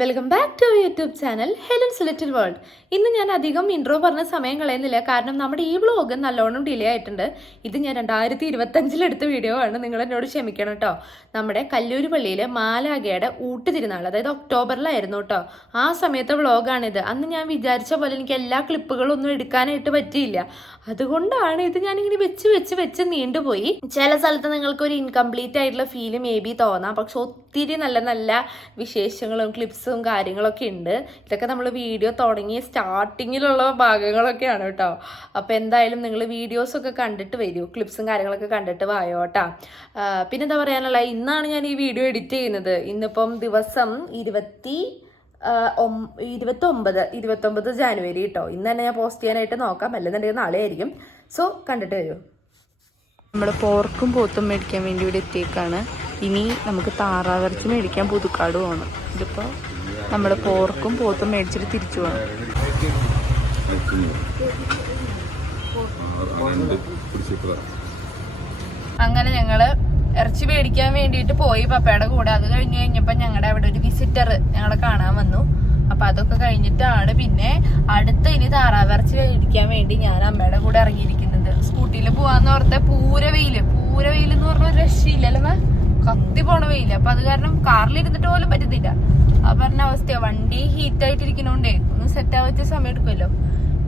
Welcome back to YouTube channel Helen's Little World. ഇന്ന് ഞാൻ അധികം ഇൻട്രോ പറഞ്ഞ സമയം കളയുന്നില്ല, കാരണം നമ്മുടെ ഈ വ്ളോഗ് നല്ലോണം ഡിലേ ആയിട്ടുണ്ട്. ഇത് ഞാൻ 2025 എടുത്ത വീഡിയോ ആണ്, നിങ്ങൾ എന്നോട് ക്ഷമിക്കണം കേട്ടോ. നമ്മുടെ കല്ലൂർ പള്ളിയിലെ മാലാഖയുടെ ഊട്ട് തിരുനാൾ, അതായത് ഒക്ടോബറിലായിരുന്നു കേട്ടോ. ആ സമയത്തെ വ്ളോഗാണിത്. അന്ന് ഞാൻ വിചാരിച്ച പോലെ എനിക്ക് എല്ലാ ക്ലിപ്പുകളും ഒന്നും എടുക്കാനായിട്ട് പറ്റിയില്ല. അതുകൊണ്ടാണ് ഇത് ഞാനിങ്ങനെ വെച്ച് നീണ്ടുപോയി. ചില സ്ഥലത്ത് നിങ്ങൾക്ക് ഒരു ഇൻകംപ്ലീറ്റ് ആയിട്ടുള്ള ഫീല് മേ ബി തോന്നാം, പക്ഷെ ഒത്തിരി നല്ല നല്ല വിശേഷങ്ങളും ക്ലിപ്സും കാര്യങ്ങളൊക്കെ ഉണ്ട്. ഇതൊക്കെ നമ്മൾ വീഡിയോ തുടങ്ങിയ സ്റ്റാർട്ടിങ്ങിലുള്ള ഭാഗങ്ങളൊക്കെയാണ് കേട്ടോ. അപ്പോൾ എന്തായാലും നിങ്ങൾ വീഡിയോസൊക്കെ കണ്ടിട്ട് വരൂ, ക്ലിപ്സും കാര്യങ്ങളൊക്കെ കണ്ടിട്ട് വായോ കേട്ടോ. പിന്നെ എന്താ പറയാനുള്ള, ഇന്നാണ് ഞാൻ ഈ വീഡിയോ എഡിറ്റ് ചെയ്യുന്നത്. ഇന്നിപ്പം ദിവസം 29 ജാനുവരി കേട്ടോ. ഇന്ന് തന്നെ ഞാൻ പോസ്റ്റ് ചെയ്യാനായിട്ട് നോക്കാം, അല്ലെന്നുണ്ടെങ്കിൽ നാളെ ആയിരിക്കും. സോ കണ്ടിട്ട് വരൂ. നമ്മൾ പോർക്കും പോത്തും മേടിക്കാൻ വേണ്ടി ഇവിടെ എത്തിയേക്കാണ്. ഇനി നമുക്ക് താറാവിറച്ചി മേടിക്കാൻ പുതുക്കാട് പോകണം. ഇതിപ്പോൾ നമ്മൾ പോർക്കും പോത്തും മേടിച്ചിട്ട് തിരിച്ചു പോകണം. അങ്ങനെ ഞങ്ങള് ഇറച്ചി മേടിക്കാൻ വേണ്ടിയിട്ട് പോയി പപ്പയുടെ കൂടെ. അത് കഴിഞ്ഞ് കഴിഞ്ഞപ്പോൾ ഞങ്ങളുടെ അവിടെ ഒരു വിസിറ്റർ ഞങ്ങളെ കാണാൻ വന്നു. അപ്പൊ അതൊക്കെ കഴിഞ്ഞിട്ടാണ് പിന്നെ അടുത്ത ഇനി താറാവിറച്ചി മേടിക്കാൻ വേണ്ടി ഞാൻ അമ്മയുടെ കൂടെ ഇറങ്ങിയിരിക്കുന്നത്. സ്കൂട്ടിയിൽ പോവാന്ന് ഓർത്തെ പൂര വെയില് എന്ന് പറഞ്ഞ ഒരു രക്ഷയില്ലല്ലേ, കത്തി പോണ വെയില്. അപ്പൊ അത് കാരണം കാറിലിരുന്നിട്ട് പോലും പറ്റത്തില്ല. ആ പറഞ്ഞ അവസ്ഥയാ. വണ്ടി ഹീറ്റ് ആയിട്ടിരിക്കണോണ്ടേ ഒന്ന് സെറ്റ് ആവാത്ത സമയം എടുക്കുമല്ലോ.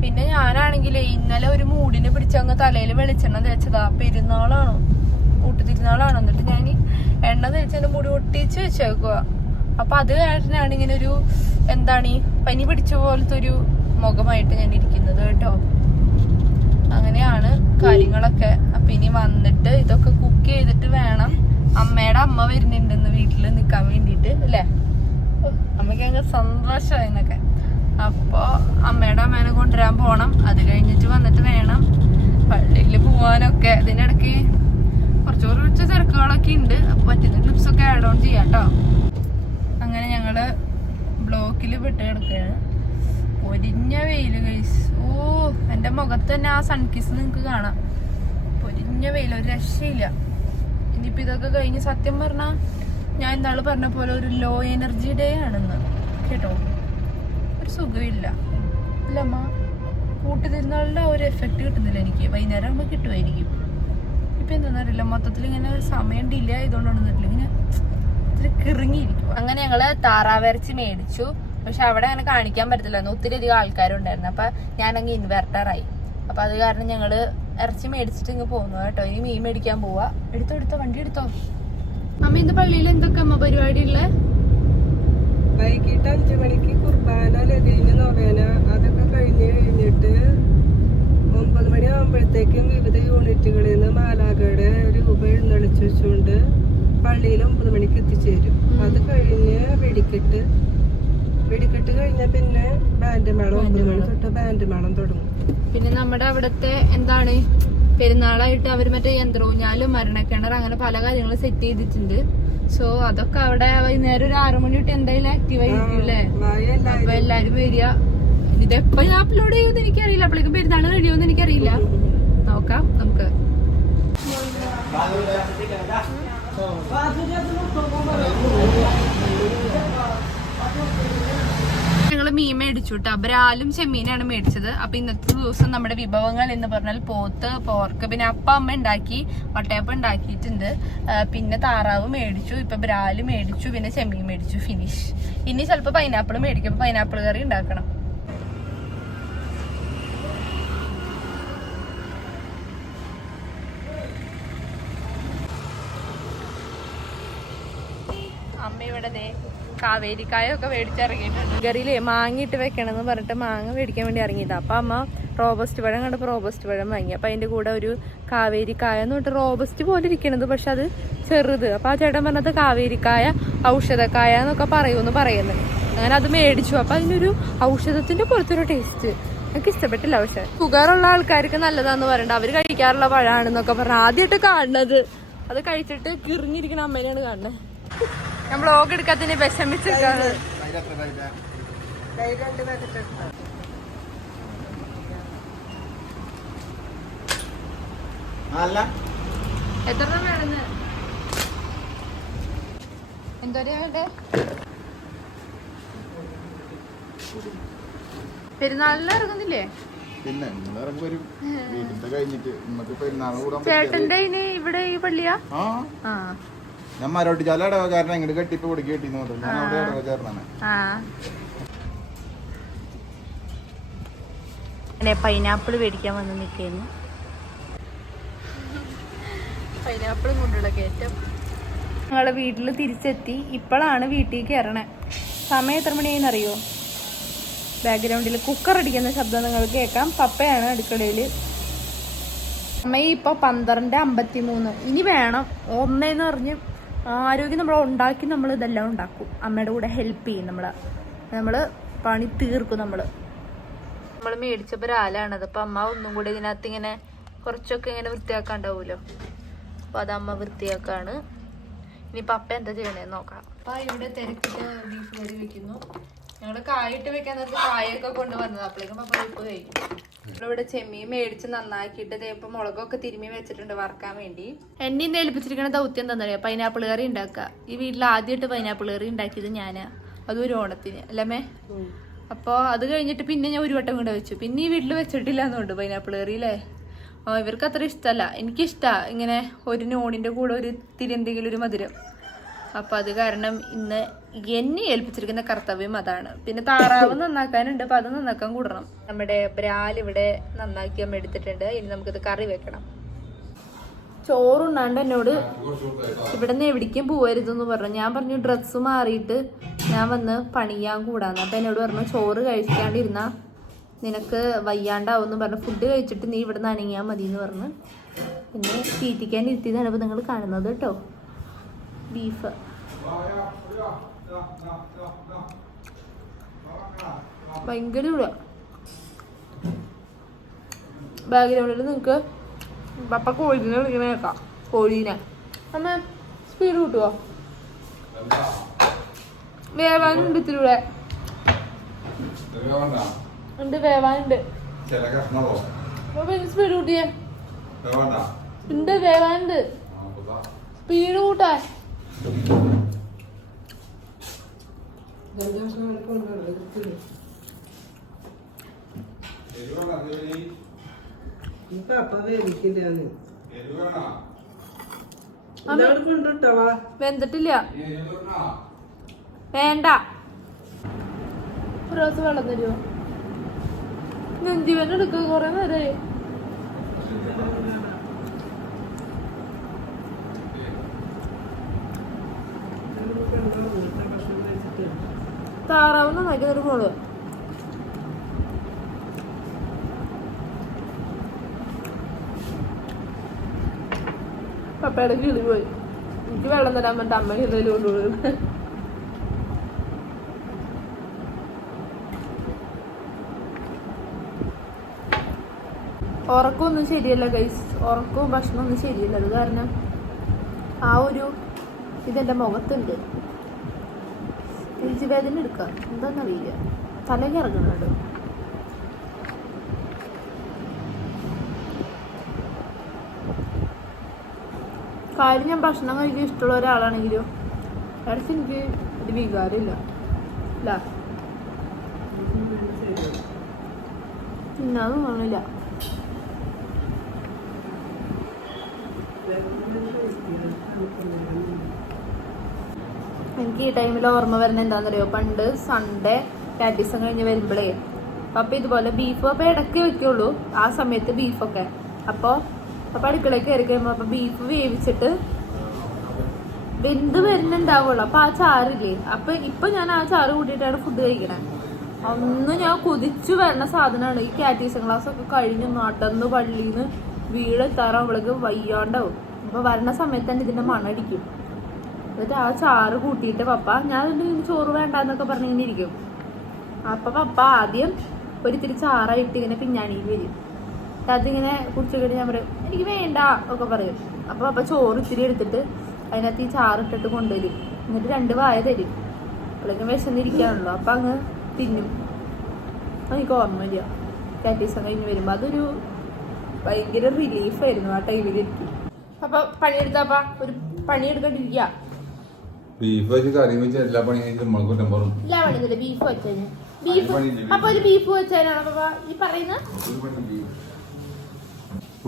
പിന്നെ ഞാനാണെങ്കിലേ ഇന്നലെ ഒരു മൂടിനെ പിടിച്ചങ്ങ് തലയിൽ വെളിച്ചെണ്ണ തേച്ചതാ. പെരുന്നാളാണോ ഊട്ടുതിരുന്നാളാണോ, എന്നിട്ട് ഞാൻ എണ്ണ തേച്ചെന്റെ മുടി ഒട്ടിച്ച് വെച്ചേക്കുക. അപ്പൊ അത് കാരണമാണ് ഇങ്ങനെ ഒരു എന്താണ് ഈ പനി പിടിച്ച പോലത്തെ ഒരു മുഖമായിട്ട് ഞാൻ ഇരിക്കുന്നത് കേട്ടോ. അങ്ങനെയാണ് കാര്യങ്ങളൊക്കെ. അപ്പൊ ഇനി വന്നിട്ട് ഇതൊക്കെ കുക്ക് ചെയ്തിട്ട് വേണം. അമ്മയുടെ അമ്മ വരുന്നുണ്ടെന്ന് വീട്ടിൽ നിക്കാൻ വേണ്ടിട്ട് അല്ലേ. അമ്മയ്ക്ക് അങ്ങ് സന്തോഷമായി എന്നൊക്കെ. അപ്പൊ അമ്മയുടെ അമ്മേനെ കൊണ്ടുവരാൻ പോണം. അത് കഴിഞ്ഞിട്ട് വന്നിട്ട് വേണം പള്ളിയിൽ പോവാനൊക്കെ. ഇതിനിടയ്ക്ക് കുറച്ച് തിരക്കുകളൊക്കെ ഉണ്ട്. അപ്പൊ പറ്റുന്ന ക്ലിപ്സൊക്കെ ആഡ് ഓൺ ചെയ്യാം കേട്ടോ. അങ്ങനെ ഞങ്ങള് ബ്ലോക്കിൽ വിട്ട് കിടക്കുകയാണ്. പൊരിഞ്ഞ വെയില് ഗൈസ്. ഓ, എന്റെ മുഖത്ത് തന്നെ ആ സൺകിസ് നിങ്ങക്ക് കാണാം. പൊരിഞ്ഞ വെയില്, ഒരു രക്ഷയില്ല. ഇനിയിപ്പോ ഇതൊക്കെ കഴിഞ്ഞ് സത്യം പറഞ്ഞാ ഞാൻ ഇന്നാള് പറഞ്ഞ പോലെ ഒരു ലോ എനർജി ഡേ ആണെന്ന് കേട്ടോ. ഒരു സുഖമില്ല അല്ലമ്മ. കൂട്ടുതിരുന്നാളുടെ ആ ഒരു എഫക്റ്റ് കിട്ടുന്നില്ല എനിക്ക്. വൈകുന്നേരം ആകുമ്പോൾ കിട്ടുമായിരിക്കും. ഇപ്പൊ എന്താണെന്നറിയില്ല, മൊത്തത്തിൽ ഇങ്ങനെ ഒരു സമയം ഡിലേ ആയതുകൊണ്ടാണെന്നില്ല, ഇങ്ങനെ കിറങ്ങിയിരിക്കും. അങ്ങനെ ഞങ്ങള് താറാവിറച്ചി മേടിച്ചു. പക്ഷെ അവിടെ അങ്ങനെ കാണിക്കാൻ പറ്റത്തില്ല, ഒത്തിരി അധികം ആൾക്കാരുണ്ടായിരുന്നു. അപ്പൊ ഞാനങ്ങ് ഇൻവെർട്ടറായി. അപ്പൊ അത് കാരണം ഞങ്ങള് ഇറച്ചി മേടിച്ചിട്ട് ഇങ്ങ് പോകുന്നു കേട്ടോ. ഇനി മീൻ മേടിക്കാൻ പോവാ. എടുത്തോ വണ്ടി എടുത്തോ. അമ്മ ഇന്ന് പള്ളിയിൽ എന്തൊക്കെ അമ്മ പരിപാടി ഉള്ളേ? വൈകിട്ട് 5 മണിക്ക് കുർബാന, ലതീന് നൊവേന, അതൊക്കെ കഴിഞ്ഞിട്ട് 9 മണിയാകുമ്പോഴത്തേക്കും വിവിധ യൂണിറ്റുകളിൽ നിന്ന് മാലാഖയുടെ രൂപ എഴുന്നള്ളിച്ച് വെച്ചുകൊണ്ട് പള്ളിയിൽ 9 മണിക്ക് എത്തിച്ചേരും. അത് കഴിഞ്ഞ് വെടിക്കെട്ട് കഴിഞ്ഞ പിന്നെ ബാൻഡ് മേളം 9 മണി തൊട്ട് ബാൻഡ് മേളം തുടങ്ങും. പിന്നെ നമ്മുടെ അവിടുത്തെ എന്താണ് പെരുന്നാളായിട്ട് അവർ മറ്റേ യന്ത്രൂഞ്ഞാലും മരണക്കിണർ അങ്ങനെ പല കാര്യങ്ങളും സെറ്റ് ചെയ്തിട്ടുണ്ട്. സോ അതൊക്കെ അവിടെ വൈകുന്നേരം ഒരു 6 മണി തൊട്ട് എന്തായാലും ആക്റ്റീവ് ആയിരിക്കും അല്ലേ. അപ്പൊ എല്ലാരും വരിക. ഇതെപ്പോ ഞാൻ അപ്ലോഡ് ചെയ്യുമെന്ന് എനിക്കറിയില്ല. അപ്പോഴേക്കും പെരുന്നാൾ കഴിയുമെന്ന് എനിക്കറിയില്ല. നോക്കാം നമുക്ക്. ഞങ്ങള് മീൻ മേടിച്ചു കേട്ടോ. ബ്രാലും ചെമ്മീനാണ് മേടിച്ചത്. അപ്പൊ ഇന്നത്തെ ദിവസം നമ്മുടെ വിഭവങ്ങൾ എന്ന് പറഞ്ഞാൽ പോത്ത്, പോർക്ക്, പിന്നെ അമ്മ ഉണ്ടാക്കി, വട്ടയപ്പം ഉണ്ടാക്കിയിട്ടുണ്ട്. പിന്നെ താറാവ് മേടിച്ചു, ഇപ്പൊ ബ്രാല് മേടിച്ചു, പിന്നെ ചെമ്മീൻ മേടിച്ചു. ഫിനിഷ്. ഇനി ചിലപ്പോ പൈനാപ്പിൾ മേടിക്കും. പൈനാപ്പിൾ കറി ഉണ്ടാക്കണം. അമ്മ ഇവിടെ കാവേരിക്കായ ഒക്കെ മേടിച്ചിറങ്ങിയിട്ടുണ്ട്. കറിയിലേ മാങ്ങിയിട്ട് വെക്കണമെന്ന് പറഞ്ഞിട്ട് മാങ്ങ മേടിക്കാൻ വേണ്ടി ഇറങ്ങിയതാ. അപ്പൊ അമ്മ റോബസ്റ്റ് പഴം കണ്ടപ്പോൾ റോബസ്റ്റ് പഴം വാങ്ങി. അപ്പൊ അതിന്റെ കൂടെ ഒരു കാവേരിക്കായ എന്ന് പറഞ്ഞിട്ട് റോബസ്റ്റ് പോലെ ഇരിക്കണത്, പക്ഷെ അത് ചെറുത്. അപ്പൊ ആ ചേട്ടൻ പറഞ്ഞത് കാവേരിക്കായ ഔഷധക്കായ എന്നൊക്കെ പറയുമെന്ന് പറയുന്നത്. അങ്ങനെ അത് മേടിച്ചു. അപ്പൊ അതിനൊരു ഔഷധത്തിന്റെ പോലത്തെ ഒരു ടേസ്റ്റ് എനിക്ക് ഇഷ്ടപ്പെട്ടില്ല. പക്ഷെ ഷുഗറുള്ള ആൾക്കാർക്ക് നല്ലതാന്ന് പറയണ്ട. അവര് കഴിക്കാറുള്ള പഴമാണെന്നൊക്കെ പറഞ്ഞ ആദ്യമായിട്ട് കാണുന്നത്. അത് കഴിച്ചിട്ട് കിറിഞ്ഞിരിക്കണ അമ്മേനെയാണ് കാണുന്നത്. ഞാൻ വ്ളോഗ് എടുക്കാത്തതിന് വിഷമിച്ചിരിക്കാണ്. എത്ര വേണമെന്ന് എന്തോരാ വേണ്ടേ? പെരുന്നാളിന് ഇറങ്ങുന്നില്ലേ? പിന്നെ നിങ്ങളിറങ്ങി വരും വീട്ടിന്റെ കഴിഞ്ഞിട്ട് നമുക്ക് പെരുന്നാൾ കൂടാൻ ചേട്ടന്റെ ഇനി ഇവിടെ ഈ പള്ളിയാ? ആ ഞാൻ മരോട്ടിച്ചാല ഇടവകാരനെ ഇങ്ങോട്ട് കെട്ടിപ്പ് കൊടുക്കി കെട്ടിന്ന് പറഞ്ഞു. ഞാൻ അവിടെ ഇടവകാരനാണ്. പൈനാപ്പിൾ മേടിക്കാൻ വന്ന് നിൽക്കുന്നു. പൈനാപ്പിളും കൊണ്ടുള്ള കയറ്റം. ഞങ്ങളെ വീട്ടിൽ തിരിച്ചെത്തി. ഇപ്പോഴാണ് വീട്ടിൽ കയറണേ. സമയം എത്ര മണിയായിന്നറിയോ? ബാക്ക്ഗ്രൗണ്ടിൽ കുക്കർ അടിക്കുന്ന ശബ്ദം നിങ്ങൾ കേൾക്കാം. പപ്പയാണ് അടുക്കളയിൽ. സമയം ഇപ്പോൾ 12:53. ഇനി വേണം 1 പറഞ്ഞ് ആരോഗ്യം നമ്മൾ ഉണ്ടാക്കി നമ്മൾ ഇതെല്ലാം ഉണ്ടാക്കും. അമ്മയുടെ കൂടെ ഹെൽപ്പ് ചെയ്യും. നമ്മൾ പണി തീർക്കും. നമ്മൾ മേടിച്ചപ്പോൾ ഒരാലാണത്. അപ്പം അമ്മ ഒന്നും കൂടി ഇതിനകത്ത് ഇങ്ങനെ കുറച്ചൊക്കെ ഇങ്ങനെ വൃത്തിയാക്കാണ്ടാവുമല്ലോ. അപ്പോൾ അത് അമ്മ വൃത്തിയാക്കാണ്. ഇനി പപ്പ എന്താ ചെയ്യണേന്ന് നോക്കാം. അപ്പം ഇവിടെ തിരക്കിട്ട് ബീഫ് കറി വെക്കുന്നു. ഞങ്ങൾ കായിട്ട് വെക്കാൻ നേരത്തെ കായൊക്കെ കൊണ്ടുവന്നത്. അപ്പോഴേക്കും പപ്പ ഉപ്പ് കഴിക്കും. ഇവിടെ ചെമ്മീൻ മേടിച്ച് നന്നാക്കിയിട്ട് തേപ്പം മുളകൊക്കെ തിരുമ്മി വെച്ചിട്ടുണ്ട് വറക്കാൻ വേണ്ടി. എന്നെ ഇന്ന് ഏൽപ്പിച്ചിരിക്കുന്ന ദൗത്യം എന്താണെന്നറിയാം? പൈനാപ്പിൾ കറി ഉണ്ടാക്കുക. ഈ വീട്ടിൽ ആദ്യമായിട്ട് പൈനാപ്പിൾ കറി ഉണ്ടാക്കിയത് ഞാനാ. അതും ഒരു ഓണത്തിന് അല്ലമ്മേ. അപ്പോൾ അത് കഴിഞ്ഞിട്ട് പിന്നെ ഞാൻ ഒരു വട്ടം കൊണ്ട് വെച്ചു. പിന്നെ ഈ വീട്ടിൽ വെച്ചിട്ടില്ല എന്നുണ്ട് പൈനാപ്പിൾ കറി അല്ലേ. ഇവർക്ക് അത്ര ഇഷ്ടമല്ല. എനിക്കിഷ്ടമാണ് ഇങ്ങനെ ഒരു നോണിൻ്റെ കൂടെ ഒരു തിരി എന്തെങ്കിലും ഒരു മധുരം. അപ്പം അത് കാരണം ഇന്ന് എന്നെ ഏൽപ്പിച്ചിരിക്കുന്ന കർത്തവ്യം അതാണ്. പിന്നെ താറാവ് നന്നാക്കാനുണ്ട്. അപ്പം അത് നന്നാക്കാൻ കൂടണം. നമ്മുടെ ബ്രാൽ ഇവിടെ നന്നാക്കി അമ്മ എടുത്തിട്ടുണ്ട്. ഇനി നമുക്കിത് കറി വെക്കണം. ചോറുണ്ടാണ്ട് എന്നോട് ഇവിടെ നിന്ന് എവിടേക്കും പോകരുതെന്ന് പറഞ്ഞു. ഞാൻ പറഞ്ഞു ഡ്രസ്സ് മാറിയിട്ട് ഞാൻ വന്ന് പണിയാൻ കൂടാന്ന്. അപ്പം എന്നോട് പറഞ്ഞു ചോറ് കഴിക്കാണ്ടിരുന്നാൽ നിനക്ക് വയ്യാണ്ടാവും പറഞ്ഞു. ഫുഡ് കഴിച്ചിട്ട് നീ ഇവിടെ നിന്ന് അനങ്ങിയാൽ മതി എന്ന് പറഞ്ഞു. പിന്നെ തീറ്റിക്കാൻ ഇരുത്തിയതാണ് ഇപ്പോൾ നിങ്ങൾ കാണുന്നത് കേട്ടോ. ബീഫ് ഭയങ്കര ഇവിടെ ബാക്ക്ഗ്രൗണ്ടിൽ നിങ്ങൾക്ക് പപ്പ കോഴീനെ വിളിക്കണ കേൾക്കാം. കോഴീനെ അമ്മ സ്പീഡ് കൂട്ടുവോ? വേവാനുണ്ട് ഇത്തിരി ഇവിടെ ഉണ്ട്. വേവാനുണ്ട്. സ്പീഡ് കൂട്ടിയേ ഉണ്ട്. വേവാനുണ്ട്. സ്പീഡ് കൂട്ടാൻ വെന്തിട്ടില്ല. വേണ്ട. ഒരു ദിവസം വെള്ളം തരുമോ? നെഞ്ചിവൻ എടുക്കുക. കുറെ നേരമായി. താറാവ് നന്നാക്കി ഒരു മോള്. പപ്പയുടെ കിളി പോയി. എനിക്ക് വെള്ളം തരാൻ പറ്റ അമ്മ എന്തെങ്കിലും കൊണ്ടുപോകും. ഉറക്കമൊന്നും ശരിയല്ല ഗൈസ്. ഉറക്കവും ഭക്ഷണമൊന്നും ശരിയല്ല. അത് കാരണം ആ ഒരു ഇതെൻ്റെ മുഖത്തുണ്ട്. നെഞ്ചുവേദന എടുക്കുക എന്താന്നറിയില്ല. തലയ്ക്ക് ഇറങ്ങുന്നുണ്ട്. കാര്യം ഞാൻ ഭക്ഷണം കഴിക്കാൻ ഇഷ്ടമുള്ള ഒരാളാണെങ്കിലോ ഇടയ്ക്ക് എനിക്ക് ഒരു വികാരമില്ല അല്ല. തിന്നാന്ന് തോന്നില്ല. എനിക്ക് ഈ ടൈമിൽ ഓർമ്മ വരുന്നത് എന്താണെന്നറിയോ? പണ്ട് സൺഡേ പ്രാക്ടീസും കഴിഞ്ഞ് വരുമ്പോഴേ അപ്പം ഇതുപോലെ ബീഫ് അപ്പം ഇടയ്ക്ക് വെക്കുള്ളൂ ആ സമയത്ത് ബീഫൊക്കെ. അപ്പോൾ അടുക്കളയ്ക്ക് കയറി കഴിയുമ്പോൾ അപ്പം ബീഫ് വേവിച്ചിട്ട് വെന്ത് വരുന്നുണ്ടാവുള്ളൂ. അപ്പം ആ ചാറില്ലേ, അപ്പം ഇപ്പം ഞാൻ ആ ചാറ് കൂട്ടിയിട്ടാണ് ഫുഡ് കഴിക്കണേ. അന്ന് ഞാൻ കൊതിച്ചു വരണ സാധനമാണ്. ഈ കാറ്റീസം ക്ലാസ് ഒക്കെ കഴിഞ്ഞ് നടന്ന് പള്ളിയിൽ നിന്ന് വീടെത്താറാവുമ്പോഴേക്ക് വയ്യാണ്ടാവും. അപ്പോൾ വരണ സമയത്ത് തന്നെ ഇതിൻ്റെ മണടിക്കും. എന്നിട്ട് ആ ചാറ് കൂട്ടിയിട്ട് പപ്പ ഞാൻ ചോറ് വേണ്ടെന്നൊക്കെ പറഞ്ഞിങ്ങനെ ഇരിക്കും. അപ്പം പപ്പ ആദ്യം ഒരിത്തിരി ചാറായിട്ട് ഇങ്ങനെ പിഞ്ഞാണിയിൽ വരും. അതിങ്ങനെ കുടിച്ചിട്ട് ഞാൻ പറയും എനിക്ക് വേണ്ട ഒക്കെ പറയും. അപ്പോൾ പപ്പ ചോറ് ഇത്തിരി എടുത്തിട്ട് അതിനകത്ത് ഈ ചാറിട്ടിട്ട് കൊണ്ടുവരും. എന്നിട്ട് 2 വായ തരും. അപ്പോഴേക്കും വിശന്നിരിക്കാണല്ലോ. അപ്പം അങ്ങ് തിന്നും. എനിക്ക് ഓർമ്മയില്ല. പ്രാക്ടീസ് കഴിഞ്ഞ് വരുമ്പോൾ അതൊരു ഭയങ്കര റിലീഫായിരുന്നു ആ ടൈമിൽ എനിക്ക്. അപ്പം പണിയെടുത്തപ്പ ഒരു പണിയെടുക്കണ്ടിരിക്കുക. ബീഫ് വെച്ച് കറി വെച്ച് എല്ലാ പണിയും നമ്മൾ കുറ്റം പറയും. എല്ലാ പണിയില്ല ബീഫ് വെച്ചതിന് ബീഫ് അപ്പൊ ഒരു ബീഫ് വെച്ചതിനാണ് പപ്പ ഈ പറയുന്നത്.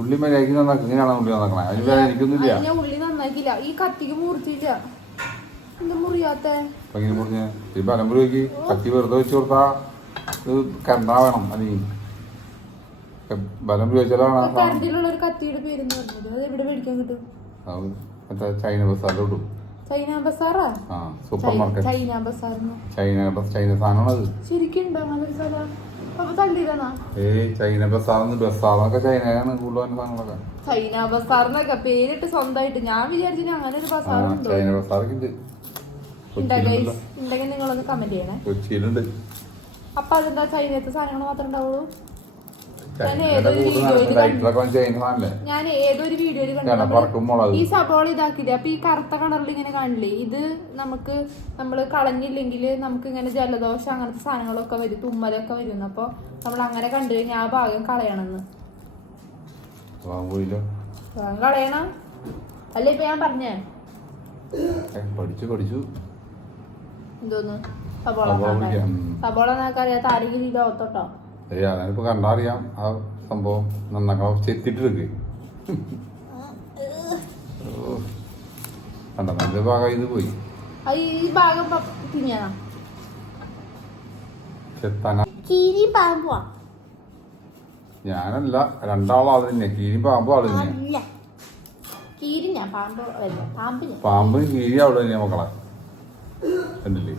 ഉള്ളി മര്യാദക്ക് നന്നാക്കി ഇങ്ങനെയാണോ ഉള്ളി നന്നാക്കണേ? അതിന് വേറെ എനിക്കൊന്നുമില്ല. ഞാൻ ഉള്ളി നന്നാക്കില്ല. ഈ കത്തിക്ക് മുറിച്ചില്ല. എന്താ മുറിയാത്ത അപ്പൊ ഇങ്ങനെ മുറിഞ്ഞ ഈ ബലം നോക്കി കത്തി വെറുതെ വെച്ച് കൊടുത്താ ഇത് കണ്ടാ വേണം. അല്ലെങ്കിൽ ബലം ഉപയോഗിച്ചാലാണ് കറണ്ടിലുള്ള ഒരു കത്തിയുടെ പേരെന്ന് പറഞ്ഞത്. അത് എവിടെ മേടിക്കാൻ കിട്ടും? അത് മറ്റേ ചൈന ബസാറിലോട്ടും. ചൈന ബസാറാ? ആ സൂപ്പർ മാർക്കറ്റ്. ചൈന ബസാറിന് ചൈന സാധനമാണത്. ശരിക്കും ഉണ്ടോ അങ്ങനെ ഒരു സ്ഥലം? അപ്പൊ തള്ളിയതാ? ചൈന ബസാറെന്ന് ബസാറൊക്കെ ചൈനയാണ് കൂടുതൽ സാധനങ്ങളൊക്കെ. ചൈന ബസാറിനൊക്കെ പേരിട്ട് സ്വന്തമായിട്ട് ഞാൻ വിചാരിച്ചു അങ്ങനെ ഒരു ബസാറുണ്ടോ. ചൈന ബസാറൊക്കെ ഉണ്ട്. ഉണ്ടെങ്കിൽ നിങ്ങളൊന്ന് കമന്റ് ചെയ്യണേ. കൊച്ചിയിലുണ്ട്. അപ്പൊ അതെന്താ ചൈനത്തെ സാധനങ്ങൾ മാത്രമേ ഉണ്ടാവുള്ളൂ? ഞാൻ ഏതൊരു വീഡിയോയിൽ കണ്ടു ഈ സബോള ഇതാക്കിയത്. അപ്പൊ ഈ കറുത്ത കളറിൽ ഇങ്ങനെ കാണില്ലേ, ഇത് നമ്മള് കളഞ്ഞില്ലെങ്കിൽ നമുക്ക് ഇങ്ങനെ ജലദോഷം അങ്ങനത്തെ സാധനങ്ങളൊക്കെ വരും, തുമ്മലൊക്കെ വരും. അപ്പൊ നമ്മൾ അങ്ങനെ കണ്ടു കഴിഞ്ഞാൽ ആ ഭാഗം കളയണമെന്ന്. കളയണം അല്ലേ ഇപ്പൊ ഞാൻ പറഞ്ഞേ? പഠിച്ചു എന്തോന്ന് സബോള സബോള എന്നൊക്കെ അറിയാത്ത ആരെങ്കിലും ഈ ലോകത്തോട്ടോ? അതിനിപ്പോ കണ്ടറിയാം ആ സംഭവം നന്നാക്കണം. ചെത്തിട്ടെടുക്ക് കണ്ട നല്ല ഭാഗം ഇത് പോയി. ഈ ഭാഗം തിന്നാ ചെത്താന പാമ്പുവാ? ഞാനല്ല, രണ്ടാളും അത് തന്നെ. കീരി പാമ്പും ആള് തന്നെയാ. പാമ്പ് കീരി അവിടെ തന്നെയാ മക്കളെ. കണ്ടില്ലേ?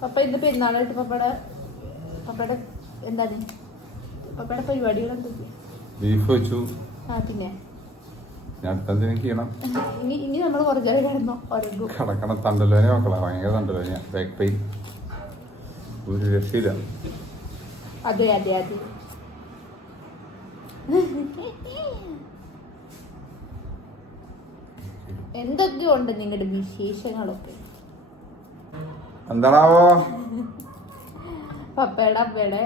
പപ്പ ഇന്ന് പെരുന്നാളായിട്ട് പപ്പയുടെ എന്താണ് പപ്പയുടെ പരിപാടികൾ എന്തൊക്കെയാ? ബീഫ് വെച്ചു. പിന്നെ ഞാൻ എന്തെങ്കിലും ചെയ്യണം. ഇനി നമ്മൾ കുറച്ചേരം കിടന്നോ ഒരങ്ങും കിടക്കണം. തണ്ടലോനെ മക്കളെ, ഭയങ്കര തണ്ടലോന. ബാക്ക് പെയിൻ ഒരു രക്ഷയില്ല. അതെ എന്തൊക്കെയുണ്ട് നിങ്ങളുടെ വിശേഷങ്ങളൊക്കെ? എന്താണാവോ പപ്പയുടെ അമ്മയുടെ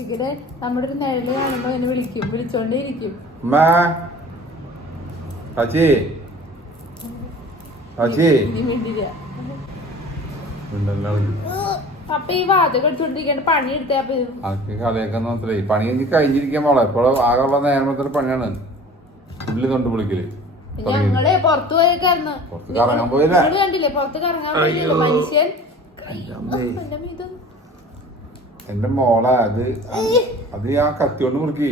ഇങ്ങനെ നമ്മുടെ ഒരു നിഴല് കാണുമ്പോ എന്നെ വിളിച്ചോണ്ടേ ഇരിക്കും. അപ്പൊ ഈ വാചകം അടിച്ചോണ്ടിരിക്കാണ്ട് പണി എടുത്തേ. കളിയൊക്കെ മനസ്സിലായി. പണി കഴിഞ്ഞിരിക്കാൻ പോളെ. എപ്പോഴും ആകെയുള്ള നേരത്തെ പണിയാണ് ഉള്ളി തൊണ്ട് വിളിക്കല്. ഞങ്ങളെ പുറത്തു പോയേക്കായിരുന്നു. കറങ്ങാൻ പോയില്ല. കണ്ടില്ലേ പുറത്ത് കറങ്ങാൻ പോയില്ല മനുഷ്യൻ. എന്റെ മോളെ അത് ഞാൻ കത്തി കൊണ്ട് മുറുക്കി.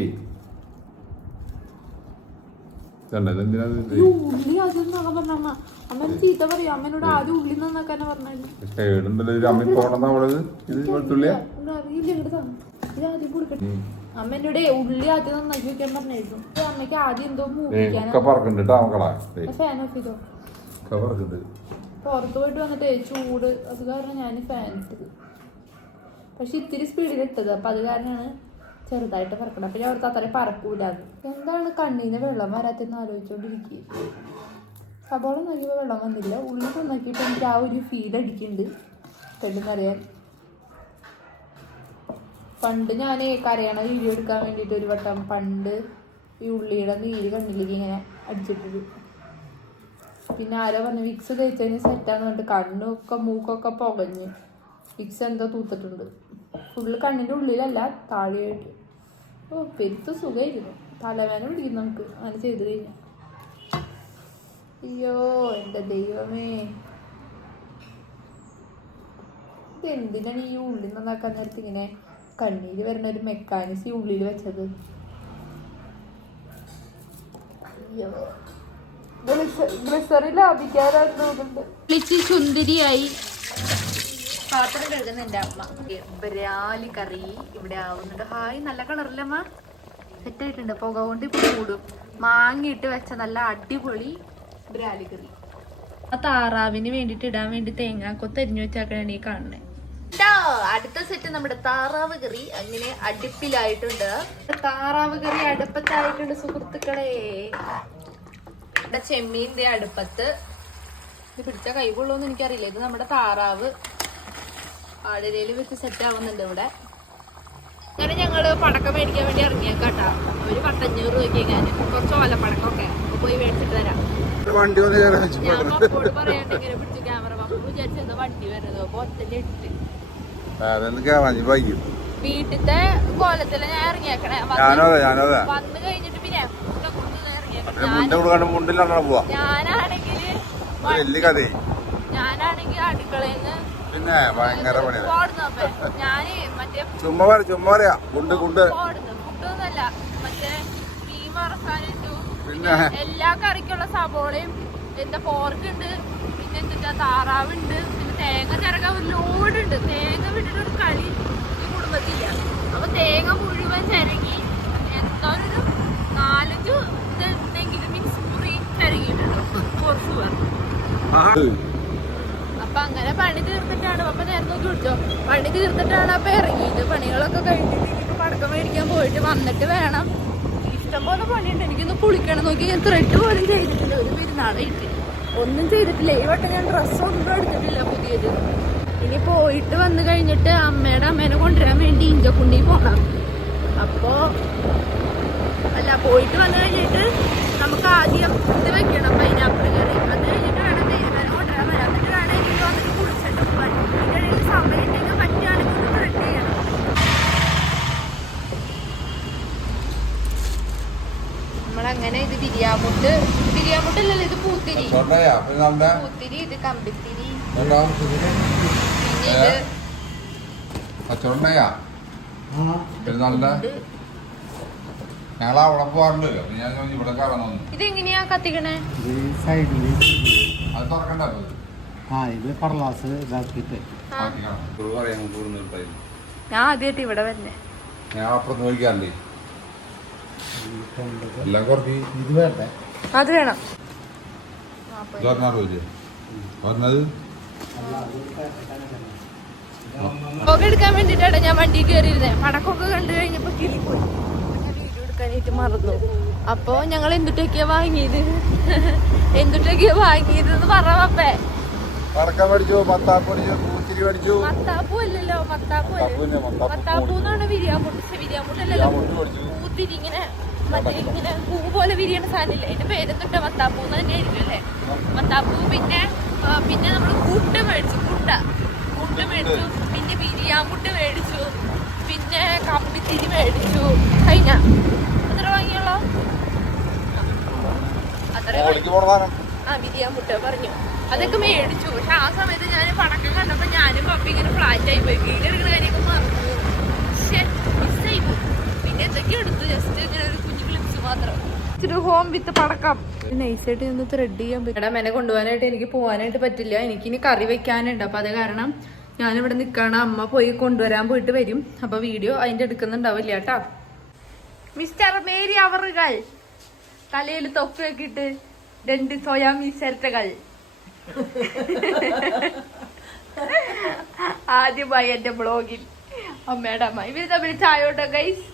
ഉള്ളി ആദ്യം പറഞ്ഞ അമ്മ ചീത്ത പറയും. അമ്മനോട് ആദ്യം ഉള്ളി നന്നാക്കാൻ പറഞ്ഞു. ഇതാദ്യം കൊടുക്കട്ടെ. അമ്മനോട് ഉള്ളി ആദ്യം നന്നാക്കി വെക്കാൻ പറഞ്ഞായിരുന്നു. അമ്മയ്ക്ക് ആദ്യം എന്തോ ഫാൻ ഓഫ് ചെയ്തോ. പുറത്തു പോയിട്ട് വന്നിട്ട് ചൂട് അത് കാരണം ഞാൻ ഫാൻ ഇട്ടത്. പക്ഷെ ഇത്തിരി സ്പീഡിൽ ഇട്ടത്. അപ്പൊ അത് കാരണമാണ് ചെറുതായിട്ട് പറക്കണം. അപ്പൊ ഞാൻ അവിടുത്തെ അത്രയും പറക്കൂലാന്ന്. എന്താണ് കണ്ണീന് വെള്ളം വരാത്തെന്ന് ആലോചിച്ചോണ്ടിരിക്കുക. സബോള നോക്കിയപ്പോൾ വെള്ളം വന്നില്ല. ഉള്ളി നന്നാക്കിയിട്ട് എനിക്ക് ആ ഒരു ഫീൽ അടിക്കുന്നുണ്ട്. പെട്ടെന്നറിയാൻ പണ്ട് ഞാൻ കരയണ വീഡിയോ എടുക്കാൻ വേണ്ടിയിട്ട് ഒരു വട്ടം പണ്ട് ഈ ഉള്ളിയുടെ നീര് കണ്ണിലേക്ക് ഇങ്ങനെ അടിച്ചിട്ടത്. പിന്നെ ആരോ പറഞ്ഞു വിക്സ് തേച്ചതിന് സെറ്റാന്ന് പറഞ്ഞിട്ട് കണ്ണൊക്കെ മൂക്കൊക്കെ പുകഞ്ഞ് വിക്സ് എന്തോ തൂത്തിട്ടുണ്ട്. ഫുള്ള് കണ്ണിൻ്റെ ഉള്ളിലല്ല താഴെയായിട്ട്. പെരുത്ത് സുഖമായിരുന്നു. തലവേന പിടിക്കും നമുക്ക് അങ്ങനെ ചെയ്ത് കഴിഞ്ഞാൽ. അയ്യോ എൻ്റെ ദൈവമേ, ഇതെന്തിനാണ് ഈ ഉള്ളി നന്നാക്കാൻ നേരത്ത് ഇങ്ങനെ കണ്ണീര് വരുന്ന ഒരു മെക്കാനിസം ഈ ഉള്ളിൽ വെച്ചത്? അയ്യോ ഗ്ലിസറിൻ ലാഭിക്കാനാണ് തോന്നുന്നുണ്ട്. സുന്ദരിയായി പാത്രം കഴുകുന്നുണ്ട് അമ്മ. ബരാലി കറി ഇവിടെ ആവുന്നുണ്ട്. ഹായ്, നല്ല കളറില്ലമ്മ, സെറ്റായിട്ടുണ്ട്. പുക കൊണ്ട് ഇപ്പൊ കൂടും. മാങ്ങിയിട്ട് വെച്ച നല്ല അടിപൊളി ബരാലി കറി. ആ താറാവിന് വേണ്ടിട്ട് ഇടാൻ വേണ്ടി തേങ്ങാക്കൊത്ത് അരിഞ്ഞു വെച്ചാക്കാണ് ഈ കാണുന്നത്. അടുത്ത സെറ്റ് നമ്മുടെ താറാവ് കറി അങ്ങനെ അടുപ്പിലായിട്ടുണ്ട്. താറാവ് കറി അടുപ്പത്തായിട്ടുണ്ട് സുഹൃത്തുക്കളെ. ഇവിടെ ചെമ്മീൻ്റെ അടുപ്പത്ത്. ഇത് പിടിച്ച കൈ കൊള്ളുമെന്ന് എനിക്കറിയില്ല. ഇത് നമ്മുടെ താറാവ് ആടിരയിൽ വെച്ച് സെറ്റ് ആവുന്നുണ്ട് ഇവിടെ. അങ്ങനെ ഞങ്ങള് പടക്കം മേടിക്കാൻ വേണ്ടി ഇറങ്ങിയേക്കാട്ടാ. ഒരു 1,500 രൂപയ്ക്ക് ഞാൻ കുറച്ച് ഓലപ്പടക്കമൊക്കെ പോയി മേടിച്ചിട്ട് തരാം. വണ്ടി വന്ന് കയറാൻ വെച്ചു ഞാൻ പപ്പോട് പറയാണ്ട് ഇങ്ങനെ പിടിച്ചു ക്യാമറ പപ്പ വിചാരിച്ചത് വണ്ടി വരുന്നത് അപ്പൊ ഒറ്റ ഇട്ട് അതൊന്ന് കയറാൻ വൈകും. വീട്ടിലത്തെ കോലത്തില് ഞാൻ ഇറങ്ങിയേക്കണേ ഞാനതെ വന്ന് കഴിഞ്ഞിട്ട് പിന്നെ മുണ്ടിലാണ് പോവാ. ഞാനാണെങ്കില് വലിയ കഥയെ ഞാനാണെങ്കിൽ അടുക്കളയിന്ന് പിന്നെ ഭയങ്കര പണിയാണ്. ഞാന് മറ്റേ ചുമ്മാ പറയാ ഫുഡൊന്നല്ല മറ്റേ മീൻ വറക്കാനിട്ടു പിന്നെ എല്ലാ കറിക്കുള്ള സബോളയും എന്താ പോർക്ക് ഉണ്ട് പിന്നെ എന്താ താറാവുണ്ട് പിന്നെ തേങ്ങ ചിരക ലോഡ് ഉണ്ട്. തേങ്ങ വിട്ടിട്ടൊരു കളി ഈ കുടുംബത്തില്ല. അപ്പൊ തേങ്ങ മുഴുവൻ ചിരകി എന്തായാലും ഒരു 4-5 ഇതെന്തെങ്കിലും മിക്സ് മുറി ചിരകിയിട്ടുണ്ടോ കുറച്ച് പേർ. അപ്പൊ അങ്ങനെ പണി തീർത്തിട്ടാണ് അപ്പൊ നേരം നോക്കി വിളിച്ചോ പണി തീർത്തിട്ടാണ് അപ്പൊ ഇറങ്ങിയത്. പണികളൊക്കെ കഴിഞ്ഞിട്ട് ഇനിയിപ്പോ പടക്കം മേടിക്കാൻ പോയിട്ട് വന്നിട്ട് വേണം. ഇഷ്ടംപോലെ പണിയുണ്ട്. എനിക്കൊന്ന് കുളിക്കണം. നോക്കി ഞാൻ ത്രെഡ് പോലും ചെയ്തിട്ടില്ല ഒരു പെരുന്നാളായിട്ട്. ഒന്നും ചെയ്തിട്ടില്ല. ഈ വട്ടം ഞാൻ ഡ്രസ്സൊന്നും എടുത്തിട്ടില്ല പുതിയത്. ഇനി പോയിട്ട് വന്നു കഴിഞ്ഞിട്ട് അമ്മേനെ കൊണ്ടുവരാൻ വേണ്ടി ഇഞ്ചക്കുണ്ടി പോണം. അപ്പോ അല്ല പോയിട്ട് വന്നു കഴിഞ്ഞിട്ട് നമുക്ക് ആദ്യം ഇത് വെക്കണം പൈനാപ്പിൾ കറി. അത് കഴിഞ്ഞിട്ട് വേണം തീരുമാനം കൊണ്ടുവരാൻ വരാം. എന്നിട്ട് വേണം എനിക്ക് വന്നിട്ട് കുളിച്ചിട്ട് പോകാൻ. ഇതിനിടയിൽ സമയം ഉണ്ടെങ്കിൽ പറ്റുകയാണെങ്കിൽ ഒന്ന് ത്രെഡ് ചെയ്യണം. നമ്മളങ്ങനെ ഇത് ബിരിയാമുട്ടല്ലല്ലോ ഇത് പൂത്തിരി ഇത് കമ്പിത്തിരി പിന്നെ ഇത് കച്ചവടണ്ടാ പെരുന്നാളിന്റെ ഞങ്ങൾ അവിടെ പോകാറുണ്ട്. ഞാൻ ഇവിടെ കയറണം. ഇതെങ്ങനെയാ കത്തിക്കണേ? അത് തുറക്കണ്ട ഇത് കടലാസ് ഇതാക്കിയിട്ട് ഞാൻ ആദ്യമായിട്ട് ഇവിടെ വരണേ. ഞാൻ അപ്പുറത്ത് നോക്കിക്കാറില്ലേ എല്ലാം കുറച്ച് ഇത് വേണ്ടേ? അത് വേണം. പറഞ്ഞത് പുക എടുക്കാൻ വേണ്ടിട്ടാണ് ഞാൻ വണ്ടി കയറിയിരുന്നേ. പടക്കൊക്കെ കണ്ടു കഴിഞ്ഞപ്പോ കിളിപ്പോയി. ഞാൻ വീഡിയോ എടുക്കാനായിട്ട് മറന്നു. അപ്പൊ ഞങ്ങൾ എന്തുട്ടൊക്കെയാ വാങ്ങിയത് എന്ന് പറഞ്ഞപ്പേ മത്താപ്പൂ അല്ലല്ലോ മത്താപ്പൂ എന്നാണ് വിരിയാമുട്ടല്ലല്ലോ പൂത്തിരി ഇങ്ങനെ മറ്റേ ഇങ്ങനെ പൂ പോലെ വിരിയണ സാധനമില്ലേ അതിന്റെ പേരെന്തുട്ട മത്താപ്പൂ എന്ന് തന്നെ ആയിരിക്കും അല്ലേ മത്താപ്പൂ. പിന്നെ നമ്മൾ കൂട്ട മേടിച്ചു പിന്നെ ബിരിയാമുട്ട മേടിച്ചു പിന്നെ കമ്പിത്തിരി മേടിച്ചു. കഴിഞ്ഞ അത്ര വാങ്ങിയുള്ളോ? അത്ര ബിരിയാമുട്ട പറഞ്ഞു അതൊക്കെ മേടിച്ചു. പക്ഷെ ആ സമയത്ത് ഞാൻ പടക്കം കണ്ടപ്പോ ഞാനും പപ്പ ഇങ്ങനെ ഫ്ലാറ്റ് ആയി പോയി. വീടെടുക്കുന്ന കാര്യമൊക്കെ മറന്നു. മിസ്സായി പോയി. പിന്നെ എന്തൊക്കെ എടുത്തു ജസ്റ്റ് ഇങ്ങനെ ഒരു കുഞ്ഞു ക്ലിപ്സ് മാത്രം. ഇച്ചിരി ഹോം വിത്ത് പടക്കം നൈസായിട്ട് നിന്ന് ത്രെഡ് ചെയ്യാൻ പറ്റും. മെനെ കൊണ്ടുപോകാനായിട്ട് എനിക്ക് പോകാനായിട്ട് പറ്റില്ല. എനിക്കിനി കറി വെക്കാനുണ്ട്. അപ്പൊ അത് കാരണം ഞാനിവിടെ നിൽക്കണം. അമ്മ പോയി കൊണ്ടുവരാൻ പോയിട്ട് വരും. അപ്പൊ വീഡിയോ അതിന്റെ എടുക്കുന്നുണ്ടാവില്ല കേട്ടാ. മിസ്റ്റർ മേരി അവറുകൾ തലയിൽ തൊപ്പിയൊക്കെ ഇട്ട് 2 സോയാമീൻ ചിരട്ടകൾ ആദ്യമായി എന്റെ ബ്ലോഗിൽ അമ്മയുടെ അമ്മ ഇവര് തമ്മിൽ ചായോട്ടോ ഗൈസ്.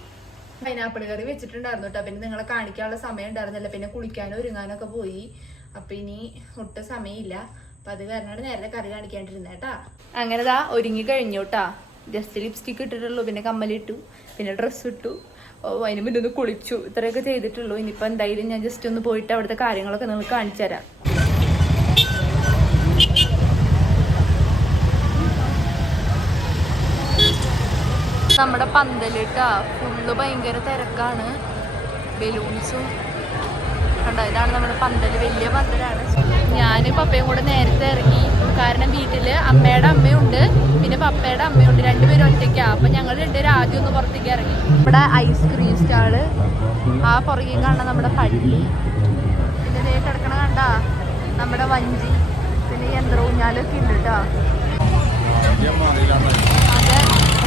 പൈനാപ്പിൾ കറി വെച്ചിട്ടുണ്ടായിരുന്നു കേട്ടോ. പിന്നെ നിങ്ങളെ കാണിക്കാനുള്ള സമയം ഉണ്ടായിരുന്നില്ല. പിന്നെ കുളിക്കാനോ ഒരുങ്ങാനൊക്കെ പോയി. അപ്പൊ ഇനി ഒട്ടും സമയമില്ല. അപ്പൊ അത് കാരണമാണ് നേരത്തെ കറി കാണിക്കാണ്ടിരുന്നത് കേട്ടാ. അങ്ങനെതാ ഒരുങ്ങി കഴിഞ്ഞു കേട്ടാ. ജസ്റ്റ് ലിപ്സ്റ്റിക് ഇട്ടിട്ടുള്ളൂ. പിന്നെ കമ്മലിട്ടു. പിന്നെ ഡ്രസ്സ് ഇട്ടു. അതിന് മുന്നേ ഒന്ന് കുളിച്ചു. ഇത്രയൊക്കെ ചെയ്തിട്ടുള്ളൂ. ഇനിയിപ്പോ എന്തായാലും ഞാൻ ജസ്റ്റ് ഒന്ന് പോയിട്ട് അവിടുത്തെ കാര്യങ്ങളൊക്കെ നിങ്ങൾക്ക് കാണിച്ചു തരാം. നമ്മുടെ പന്തലിട്ടാ ഫുള്ള് ഭയങ്കര തിരക്കാണ്. ബലൂൺസും കണ്ടോ. ഇതാണ് നമ്മുടെ പന്തല്. വലിയ പന്തലാണ്. ഞാൻ പപ്പയും കൂടെ നേരത്തെ ഇറങ്ങി. കാരണം വീട്ടില് അമ്മയുടെ അമ്മയുണ്ട് പിന്നെ പപ്പയുടെ അമ്മയുണ്ട്. രണ്ടുപേരും ഒറ്റയ്ക്കാ. അപ്പൊ ഞങ്ങൾ രണ്ടുപേരും ആദ്യം ഒന്ന് പുറത്തേക്ക് ഇറങ്ങി. ഇവിടെ ഐസ്ക്രീം സ്റ്റാള് ആ പുറകെ കാണാൻ നമ്മുടെ പള്ളി. പിന്നെ ദേ കിടക്കണ കണ്ടാ നമ്മുടെ വഞ്ചി. പിന്നെ യന്ത്ര ഊഞ്ഞാലൊക്കെ ഉണ്ട് കേട്ടോ. അതെ.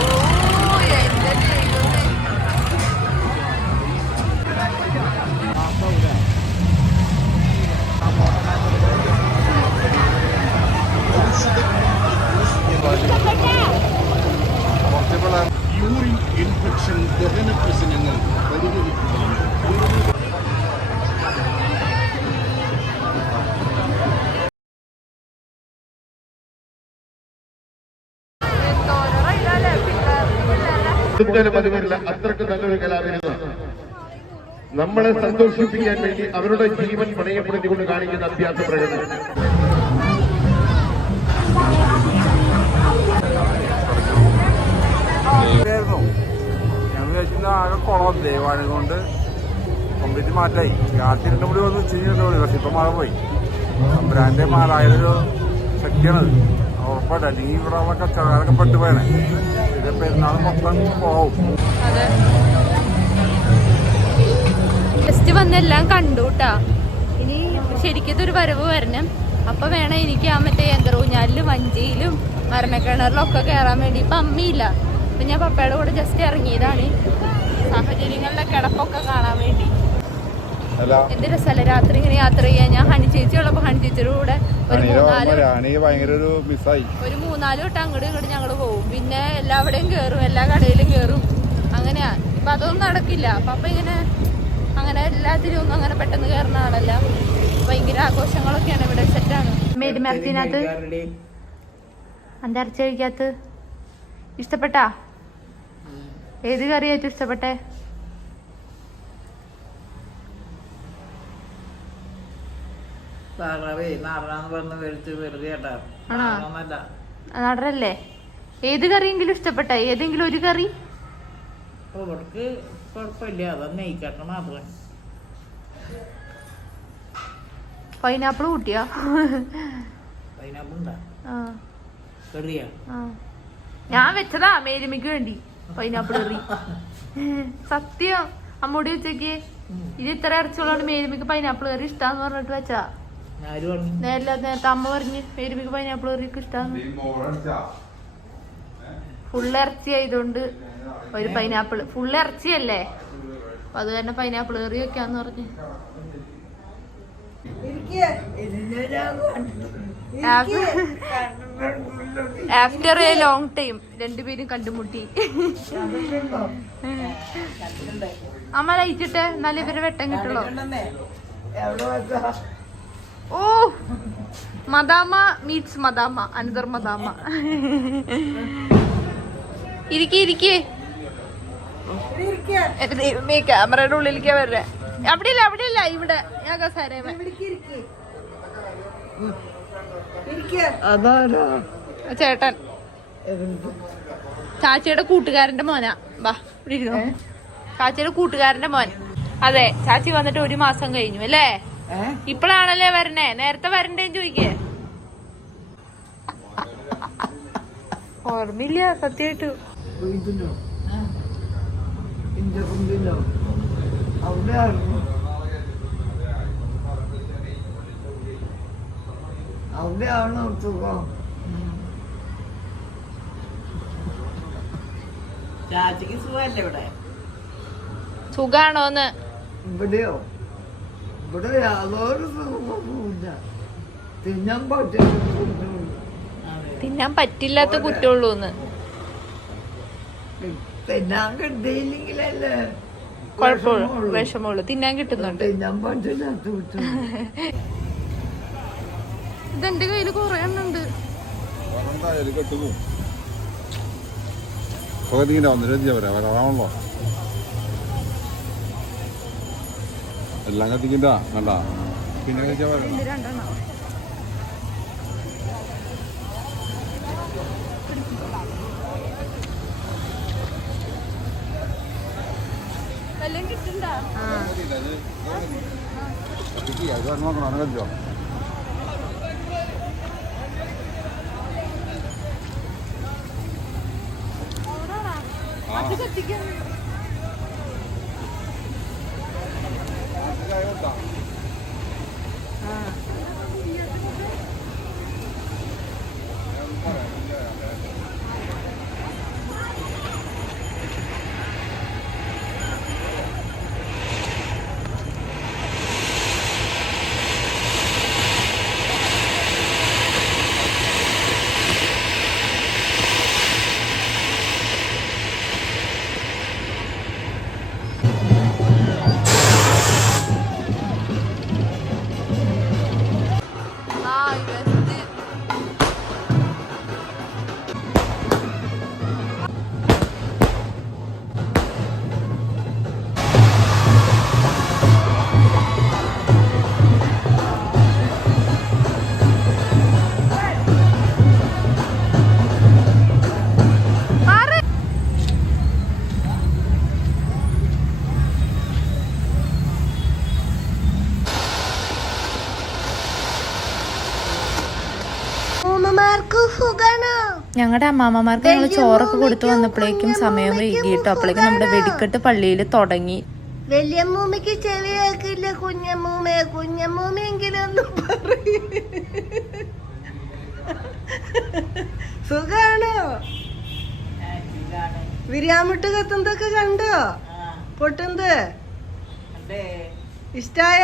ഓ എന്റെ ദൈവമേ. യൂറിൻ ഇൻഫെക്ഷൻ ദഹന പ്രശ്നങ്ങൾ പരിഹരിക്കുകയും അത്രക്ക് നല്ലൊരു കലാവിരുദ്ധ നമ്മളെ സന്തോഷിപ്പിക്കാൻ വേണ്ടി അവരുടെ ജീവൻ പണയപ്പെടുത്തിക്കൊണ്ട് കാണിക്കുന്ന അഭ്യാസ പ്രകടനം. ഞാൻ വിചാരിക്കുന്ന ആകെ കുളം ദേവാഴ കൊണ്ട് കംപ്ലീറ്റ് മാറ്റായി. രാത്രി 2 മണി വന്ന് ഉച്ചയ്ക്ക് പക്ഷെ ഇപ്പം മഴ പോയി. ബ്രാൻഡ് മാറായൊരു ശക്തിയാണത് ഉറപ്പായിട്ട്. അല്ലെങ്കിൽ ഇവിടെ ഉള്ള കച്ചവടക്കാരൊക്കെ പെട്ടുപോയണേ. ഇത് പെരുന്നാൾ മൊത്തം പോവും. ജസ്റ്റ് വന്നെല്ലാം കണ്ടുട്ടാ. ഇനി ശരിക്കും ഒരു വരവ് വരണം. അപ്പൊ വേണം എനിക്ക് ആ മറ്റേ യന്ത്രൂഞ്ഞാലിലും വഞ്ചിയിലും മരണക്കിണറിലും ഒക്കെ കയറാൻ വേണ്ടി. ഇപ്പൊ അമ്മയില്ല. അപ്പൊ ഞാൻ പപ്പയുടെ കൂടെ ജസ്റ്റ് ഇറങ്ങിയതാണ് സാഹചര്യങ്ങളിലെ കിടപ്പൊക്കെ കാണാൻ വേണ്ടി. എന്ത് രസമല്ല രാത്രി ഇങ്ങനെ യാത്ര ചെയ്യാൻ. ഞാൻ ഹണി ചേച്ചി ഉള്ളപ്പോ ഹണി ചേച്ചിയുടെ കൂടെ ഒരു 3-4 വട്ടം അങ്ങോട്ടും ഇങ്ങോട്ടും ഞങ്ങള് പോകും. പിന്നെ എല്ലാവിടെയും കേറും, എല്ലാ കടയിലും കേറും. അങ്ങനെയാ. ഇപ്പൊ അതൊന്നും നടക്കില്ല. പപ്പ ഇങ്ങനെ അങ്ങനെ എല്ലാത്തിലും ഒന്നും അങ്ങനെ പെട്ടെന്ന് കയറുന്ന ആളല്ല. ഭയങ്കര ആഘോഷങ്ങളൊക്കെയാണ് ഇവിടെ. സെറ്റാണ്. മേടിമരത്തിനകത്ത് അന്തരച്ച കഴിക്കാത്ത ഇഷ്ടപ്പെട്ടാ? ഏത് കറി ഏറ്റവും ഇഷ്ടപ്പെട്ടെ? നടറല്ലേ? ഏത് കറിയെങ്കിലും ഇഷ്ടപ്പെട്ട? ഏതെങ്കിലും ഒരു കറി? പൈനാപ്പിൾ കൂട്ടിയാ? ഞാൻ വെച്ചതാ മേരിമയ്ക്ക് വേണ്ടി പൈനാപ്പിൾ കറി. സത്യം അമ്മൂടി വെച്ചേക്ക്. ഇത് ഇത്ര ഇറച്ചുള്ളതുകൊണ്ട് മേരിമയ്ക്ക് പൈനാപ്പിൾ കറി ഇഷ്ടാന്ന് പറഞ്ഞിട്ട് വെച്ചാ. നേരത്തെ അമ്മ പറഞ്ഞ് മേരിമയ്ക്ക് പൈനാപ്പിൾ കറിക്ക് ഇഷ്ടാന്ന്. ഫുള്ള് ഇറച്ചി ആയതുകൊണ്ട് ഒരു പൈനാപ്പിൾ. ഫുള്ള് ഇറച്ചിയല്ലേ, അപ്പൊ അത് തന്നെ പൈനാപ്പിൾ കറി വെക്കാന്ന് പറഞ്ഞ്. ആഫ്റ്റർ എ ലോങ് ടൈം രണ്ടുപേരും കണ്ടുമുട്ടി. അമ്മ ലയിച്ചിട്ട് എന്നാലും ഇവരെ വെട്ടം കിട്ടുള്ളൂ. ഓ മദാമ മീറ്റ്സ് മദാമ, അനദർ മദാമ. ഇരിക്കേ ക്യാമറയുടെ ഉള്ളിലേക്ക് വരെ. അവിടെയല്ല ഇവിടെ ഞാൻ കസാരമ. ചേട്ടൻ ചാച്ചിയുടെ കൂട്ടുകാരന്റെ മോനാ. വാ ഇവിടെ ഇരുന്നോ. ചാച്ചിയുടെ കൂട്ടുകാരന്റെ മോൻ. അതെ, ചാച്ചി വന്നിട്ട് 1 മാസം കഴിഞ്ഞു അല്ലേ? ഇപ്പഴാണല്ലേ വരണേ? നേരത്തെ വരണ്ടേന്ന് ചോദിക്കേ. ഓർമ്മയില്ല സത്യമായിട്ടു. അവിടെയാണോ സുഖം? ചാച്ചിക്ക് സുഖല്ലേ ഇവിടെ? സുഖാണോന്ന്? ഇവിടെയോ? ഇവിടെ യാതൊരു സുഖമൊന്നുമില്ല. തിന്നാൻ പറ്റില്ല. തിന്നാൻ പറ്റില്ലാത്ത കുറ്റമുള്ളൂന്ന്. തിന്നാൻ കിട്ടിയില്ലെങ്കിലല്ലേ കുഴപ്പമുള്ളൂ, വിഷമമുള്ളൂ. തിന്നാൻ കിട്ടുന്നുണ്ട്. തിന്നാൻ പറ്റില്ലാത്ത കുറ്റം. ഇതെന്റെ കയ്യില് കുറെ എണ്ണുണ്ട്. എല്ലാം കത്തിക്കണ്ട വേണ്ട. പിന്നെ കഴിച്ചാ പറയണം. 2 വല്ലതും കിട്ടുണ്ടോ? കഴിച്ചോ. അത് കത്തിക്കാൻ ഞങ്ങളുടെ അമ്മാമ്മമാർക്ക് ഞങ്ങൾ ചോറൊക്കെ കൊടുത്തു വന്നപ്പോഴേക്കും സമയം വൈകിട്ടോ. അപ്പോഴേക്കും നമ്മുടെ വെടിക്കെട്ട് പള്ളിയിൽ തുടങ്ങി. വലിയമ്മൂമ്മക്ക് ചെവി കേൾക്കില്ല, കുഞ്ഞമ്മൂമ്മയെങ്കിലും ഒന്ന് പറയും. സുഖാണോ? വിരിയാമുട്ട് കത്തുന്നതൊക്കെ കണ്ടോ? പൊട്ടുന്നത് ഇഷ്ടായ?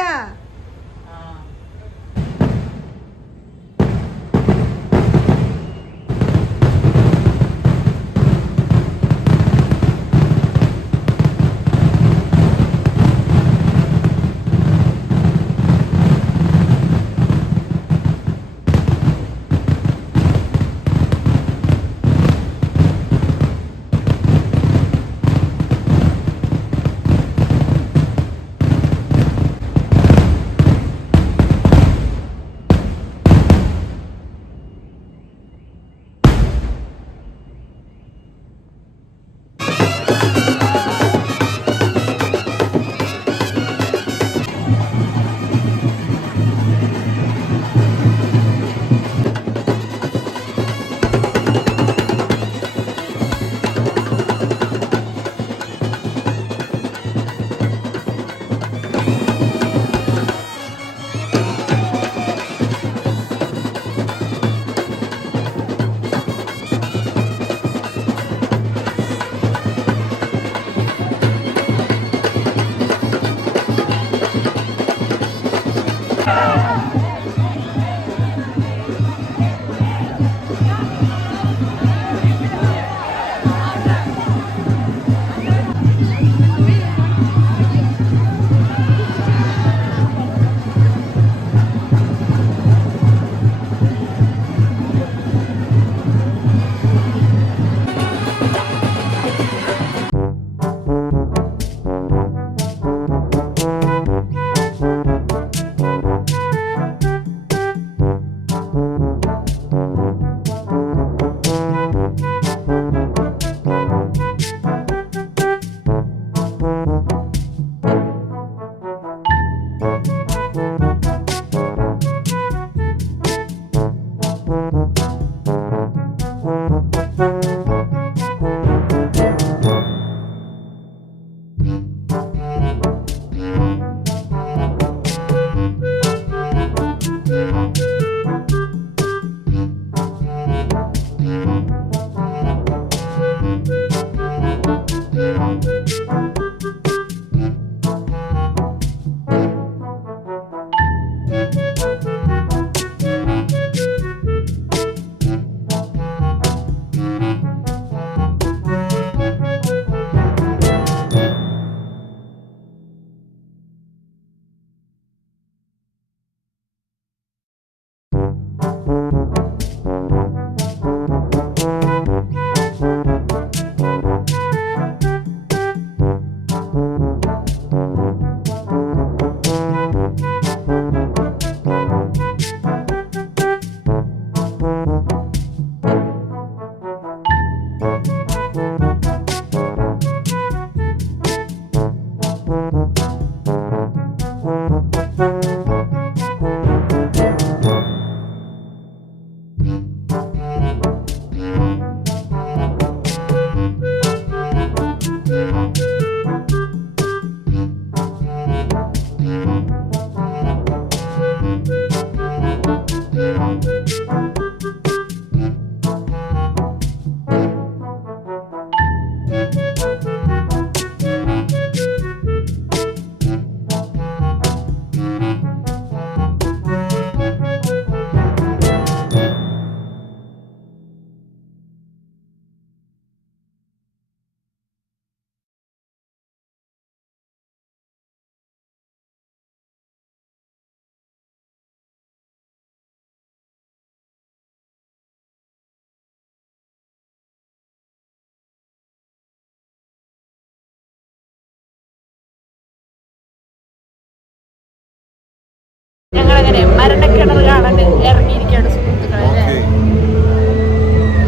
ഞങ്ങളങ്ങനെ മരണക്കിണർ കാണാൻ ഇറങ്ങിയിരിക്കുകയാണ് സുഹൃത്തുക്കളെ അല്ലേ.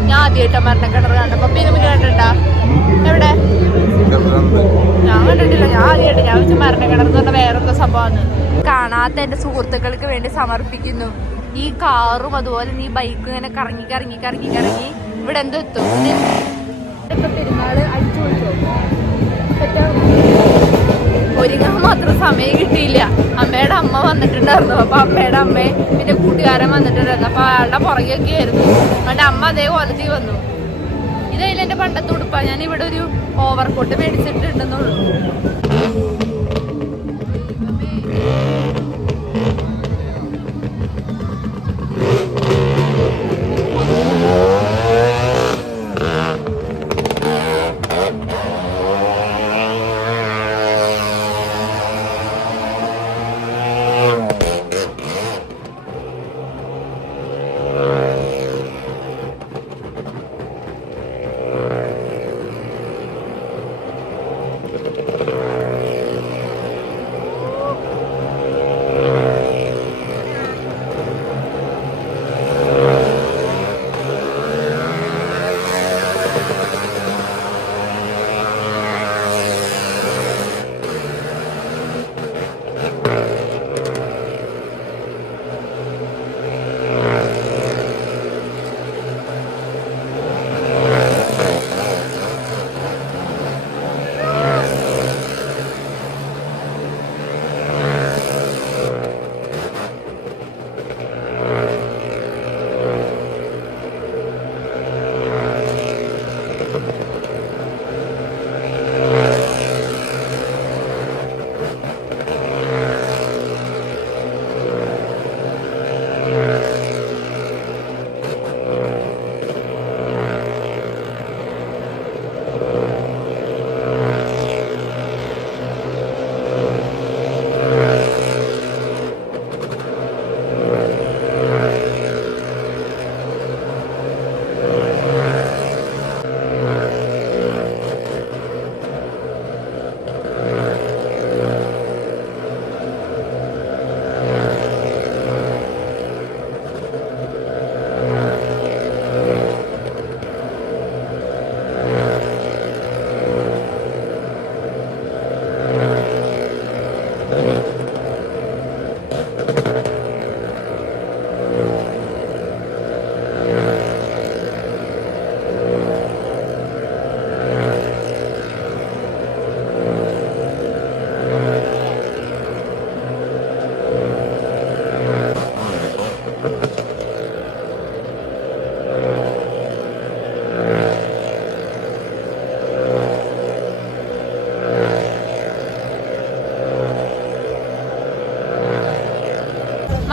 ഞാൻ ആദ്യമായിട്ടാ മരണക്കിണർ കാണുന്നത്. പപ്പി നമുക്ക് കണ്ടിട്ടുണ്ടാ? എവിടെ? ഞാൻ കണ്ടിട്ടില്ല. ഞാൻ ആദ്യമായിട്ട് ഞാൻ വെച്ച മരണക്കിണർ എന്ന് പറഞ്ഞാൽ വേറെന്താ സംഭവമാണ്. കാണാത്ത എന്റെ സുഹൃത്തുക്കൾക്ക് വേണ്ടി സമർപ്പിക്കുന്നു. ഈ കാറും അതുപോലെ ഈ ബൈക്കും ഇങ്ങനെ കറങ്ങി കറങ്ങി കറങ്ങി കറങ്ങി ഇവിടെ എന്തോ എത്തും. പെരുന്നാള് അടിച്ചു പൊളിച്ചോ? ഒരുങ്ങാൻ മാത്രം സമയം കിട്ടിയില്ല. അമ്മയുടെ അമ്മ വന്നിട്ടുണ്ടായിരുന്നു. അപ്പൊ അമ്മയുടെ അമ്മയും പിന്നെ കൂട്ടുകാരൻ വന്നിട്ടുണ്ടായിരുന്നു. അപ്പൊ അയാളുടെ പുറകെയൊക്കെ ആയിരുന്നു. അതുകൊണ്ട് അമ്മ അതേ കോലത്തിൽ വന്നു. ഇതായാലും എന്റെ പണ്ടത്തെ ഉടുപ്പാ. ഞാൻ ഇവിടെ ഒരു ഓവർകോട്ട് മേടിച്ചിട്ടുണ്ടെന്നുള്ളൂ.